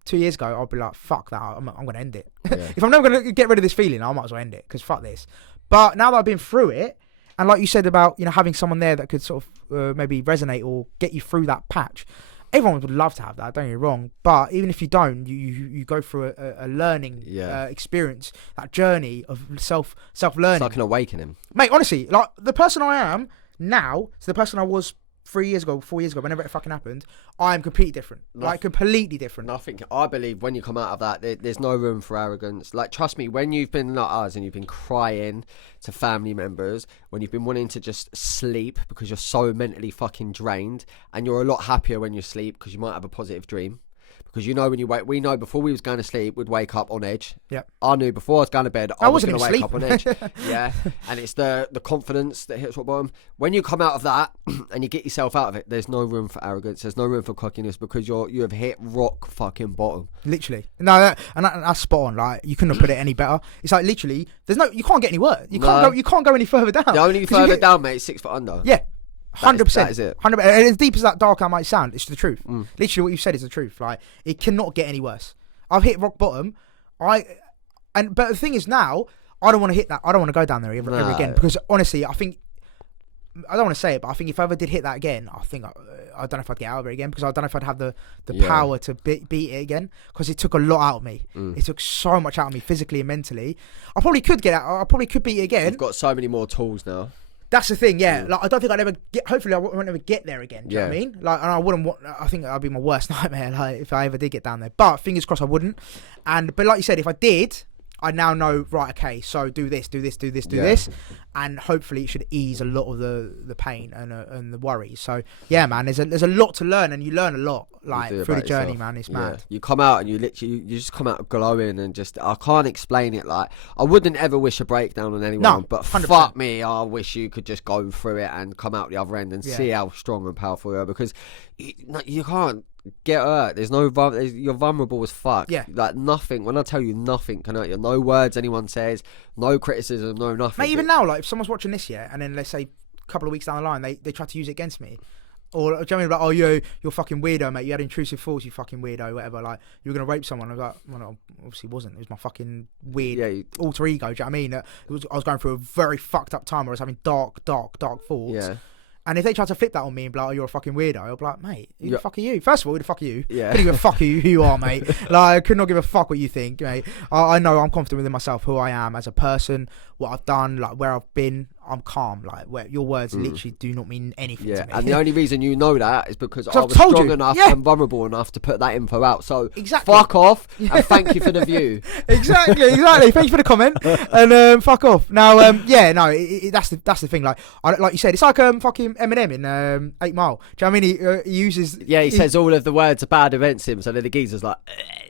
2 years ago, I'd be like, fuck that, I'm gonna end it. If I'm never gonna get rid of this feeling, I might as well end it, because fuck this. But now that I've been through it, and like you said about, you know, having someone there that could sort of maybe resonate or get you through that patch, everyone would love to have that, don't get me wrong. But even if you don't, you go through a learning experience, that journey of self-learning. It's like an awakening. Mate, honestly, like the person I am now to the person I was 3 years ago, 4 years ago, whenever it fucking happened, I am completely different. Like, completely different. I believe when you come out of that, there's no room for arrogance. Like, trust me, when you've been like us and you've been crying to family members, when you've been wanting to just sleep because you're so mentally fucking drained, and you're a lot happier when you sleep because you might have a positive dream. Because you know when you wake, we know before we was going to sleep, we'd wake up on edge. Yeah. I knew before I was going to bed, I was going to wake up on edge. Yeah. And it's the confidence that hits rock bottom. When you come out of that and you get yourself out of it, there's no room for arrogance. There's no room for cockiness, because you have hit rock fucking bottom. Literally. No, that's spot on. Like, you couldn't have put it any better. It's like literally, you can't get any worse. You can't go any further down. The only further down, mate, is 6 foot under. Yeah. 100%. That is it. 100%. And as deep as that dark I might sound, it's the truth. Literally, what you said is the truth. Like, it cannot get any worse. I've hit rock bottom. But the thing is now, I don't want to hit that. I don't want to go down there ever again. Because honestly, I think, I don't want to say it, but I think if I ever did hit that again, I think I don't know if I'd get out of it again, because I don't know if I'd have the power to beat it again, because it took a lot out of me. It took so much out of me, physically and mentally. I probably could get out. I probably could beat it again. You've got so many more tools now. That's the thing, yeah. Like, I don't think I'd ever get. Hopefully, I won't ever get there again. Do you know what I mean? Like, and I wouldn't want. I think that'd be my worst nightmare. Like, if I ever did get down there, but fingers crossed, I wouldn't. But like you said, if I did, I now know, right, okay, so do this, and hopefully it should ease a lot of the pain and the worries. So yeah, man, there's a lot to learn, and you learn a lot, like, through the journey, man. It's mad. You come out and you just come out glowing, and just, I can't explain it. Like, I wouldn't ever wish a breakdown on anyone, but 100%. Fuck me, I wish you could just go through it and come out the other end and see how strong and powerful you are, because you can't get hurt. You're vulnerable as fuck. Yeah. Like, nothing, when I tell you, nothing can hurt you. No words anyone says, no criticism, no nothing. Mate, even now, like, if someone's watching this, and then let's say a couple of weeks down the line, they try to use it against me. Or, do you know what I mean? Like, oh, you're fucking weirdo, mate. You had intrusive thoughts, you fucking weirdo, whatever. Like, you were going to rape someone. I was like, well, no, obviously wasn't. It was my fucking weird alter ego. Do you know what I mean? I was going through a very fucked up time where I was having dark thoughts. Yeah. And if they try to flip that on me and be like, oh, you're a fucking weirdo, I'll be like, mate, who the fuck are you? First of all, who the fuck are you? Yeah. I couldn't give a fuck who you are, mate. Like, I could not give a fuck what you think, mate. I know I'm confident within myself, who I am as a person, what I've done, like, where I've been. I'm calm. Like, where your words literally do not mean anything to me. And the only reason you know that is because I was strong enough and vulnerable enough to put that info out. So fuck off and thank you for the view. Exactly. Thank you for the comment, and fuck off. Now, that's the thing. Like you said, it's like fucking Eminem in 8 Mile. Do you know what I mean? He uses. Yeah, he says all of the words are bad against him, so then the geezer's like,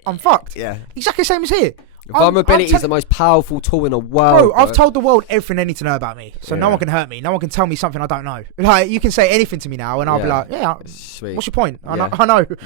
I'm fucked. Yeah. Exactly the same as here. Vulnerability is the most powerful tool in the world. Bro, I've told the world everything they need to know about me, so no one can hurt me. No one can tell me something I don't know. Like, you can say anything to me now, and I'll be like, sweet. What's your point? I know.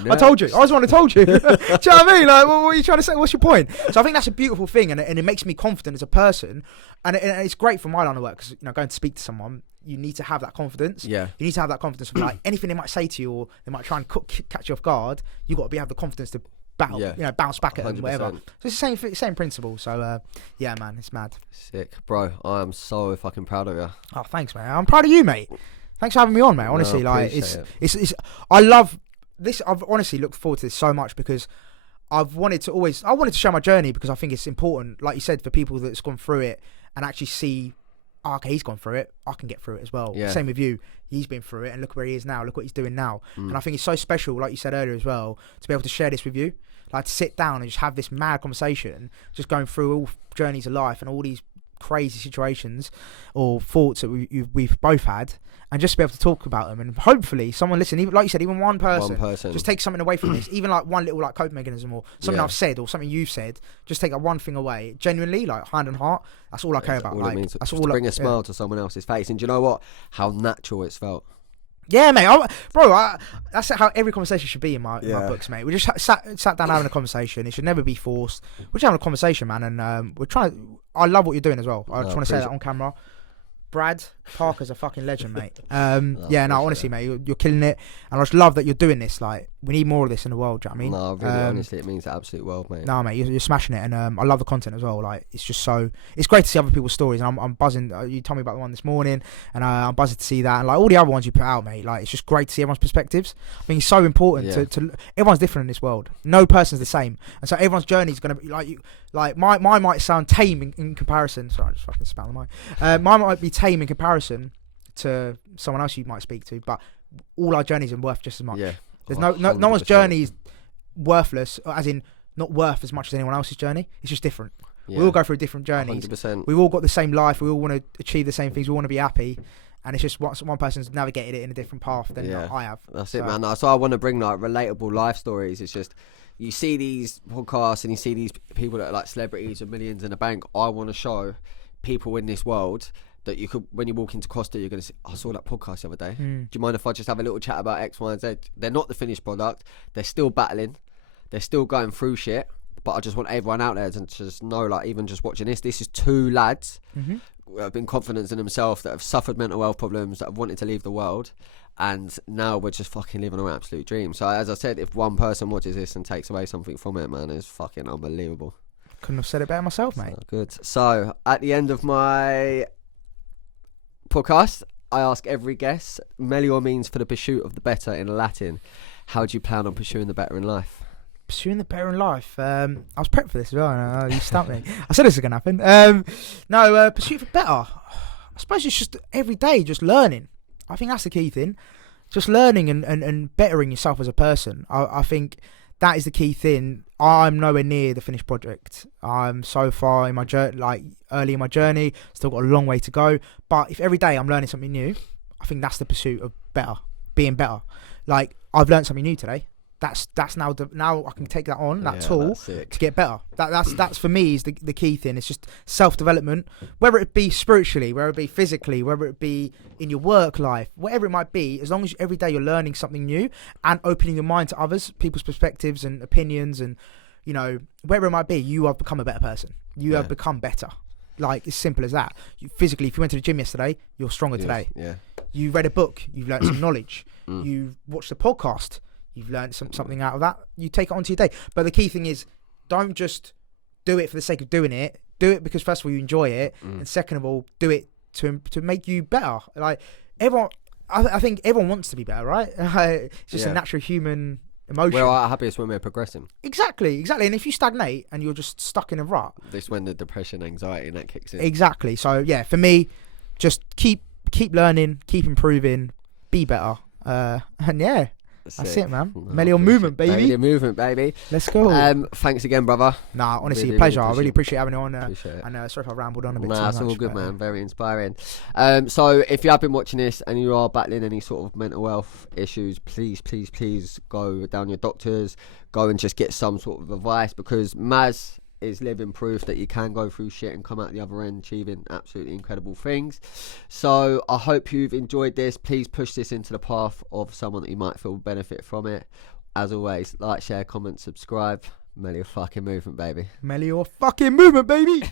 No. I told you. I was the one who told you. Do you know what I mean? Like, what are you trying to say? What's your point? So I think that's a beautiful thing, and it makes me confident as a person, and it's great for my line of work, because, going to speak to someone, you need to have that confidence. Yeah. You need to have that confidence of, like, anything they might say to you, or they might try and catch you off guard. You got to have the confidence to bounce back at 100%. Them, whatever. So it's the same principle. So yeah, man, it's mad. Sick, bro. I am so fucking proud of you. Oh, thanks, man. I'm proud of you, mate. Thanks for having me on, mate. Honestly, it's I love this. I've honestly looked forward to this so much, because I wanted to share my journey, because I think it's important, like you said, for people that's gone through it and actually see, oh, okay, he's gone through it, I can get through it as well. Yeah. Same with you. He's been through it, and look where he is now. Look what he's doing now. And I think it's so special, like you said earlier as well, to be able to share this with you. Like, to sit down and just have this mad conversation, just going through all journeys of life and all these crazy situations or thoughts that we've both had, and just to be able to talk about them, and hopefully someone listening, even like you said, even one person just take something away from this, even like one little like coping mechanism or something I've said or something you've said, just take that one thing away, genuinely, like hand on heart. That's all I care about. All like, it means, that's just all to bring a smile to someone else's face. And do you know what? How natural it's felt. Yeah, mate. That's how every conversation should be in my books, mate. We just sat down having a conversation. It should never be forced. We're just having a conversation, man, and we're trying. I love what you're doing as well. I just want to say that on camera. Brad Parker's a fucking legend, mate. Honestly, mate, you're killing it, and I just love that you're doing this. Like, we need more of this in the world. Do you know what I mean? No, really, honestly, it means the absolute world, mate. No, mate, you're smashing it, and I love the content as well. Like, it's just it's great to see other people's stories, and I'm buzzing. You told me about the one this morning, and I'm buzzing to see that, and like all the other ones you put out, mate. Like, it's just great to see everyone's perspectives. I think it's so important to everyone's different in this world. No person's the same, and so everyone's journey is gonna be like mine might sound tame in comparison. Sorry, I just fucking spat on the mic. Mine might be tame in comparison to someone else you might speak to, but all our journeys are worth just as much. Yeah. There's no one's journey is worthless, as in not worth as much as anyone else's journey. It's just different. Yeah. We all go through different journeys. 100%. We've all got the same life. We all want to achieve the same things. We want to be happy. And it's just one person's navigated it in a different path than I have. That's it, man. So I want to bring like relatable life stories. It's just, you see these podcasts and you see these people that are like celebrities with millions in the bank. I want to show people in this world that you could, when you walk into Costa, you're going to say, I saw that podcast the other day. Do you mind if I just have a little chat about X, Y, and Z? They're not the finished product. They're still battling. They're still going through shit. But I just want everyone out there to just know, like, even just watching this is two lads who have been confident in themselves, that have suffered mental health problems, that have wanted to leave the world. And now we're just fucking living our absolute dream. So as I said, if one person watches this and takes away something from it, man, it's fucking unbelievable. Couldn't have said it better myself, mate. So good. So at the end of my podcast, I ask every guest, melior means for the pursuit of the better in Latin. How do you plan on pursuing the better in life? Pursuing the better in life. I was prepped for this as well. You stumped me. I said this was going to happen. Pursuit for better. I suppose it's just every day, just learning. I think that's the key thing. Just learning and bettering yourself as a person. I think that is the key thing. I'm nowhere near the finished project. I'm so far in my journey, like early in my journey. Still got a long way to go. But if every day I'm learning something new, I think that's the pursuit of better, being better. Like, I've learned something new today. That's now I can take that on, that tool, to get better. That's for me is the key thing. It's just self-development, whether it be spiritually, whether it be physically, whether it be in your work life, whatever it might be. As long as every day you're learning something new and opening your mind to others, people's perspectives and opinions, and whatever it might be, you have become a better person. You have become better. Like, it's simple as that. Physically, if you went to the gym yesterday, you're stronger today. Yeah. You read a book, you've learned some knowledge. You watched a podcast, you've learned something out of that. You take it onto your day. But the key thing is, don't just do it for the sake of doing it. Do it because first of all you enjoy it, and second of all, do it to make you better. Like, everyone, I think everyone wants to be better, right? It's just a natural human emotion. We're our happiest when we're progressing. Exactly. And if you stagnate and you're just stuck in a rut, this is when the depression, anxiety, and that kicks in. Exactly. So yeah, for me, just keep learning, keep improving, be better, and yeah. That's it, man. Melior movement, baby. Melior movement, baby. Let's go. Thanks again, brother. Nah, honestly, really, pleasure. I really appreciate having you on. And sorry if I rambled on a bit too much. Nah, it's all good, man. Very inspiring. So if you have been watching this and you are battling any sort of mental health issues, please go down your doctors. Go and just get some sort of advice, because Maz is living proof that you can go through shit and come out the other end achieving absolutely incredible things. So I hope you've enjoyed this. Please push this into the path of someone that you might feel benefit from it. As always, like, share, comment, subscribe. Melior fucking movement, baby. Melior fucking movement, baby.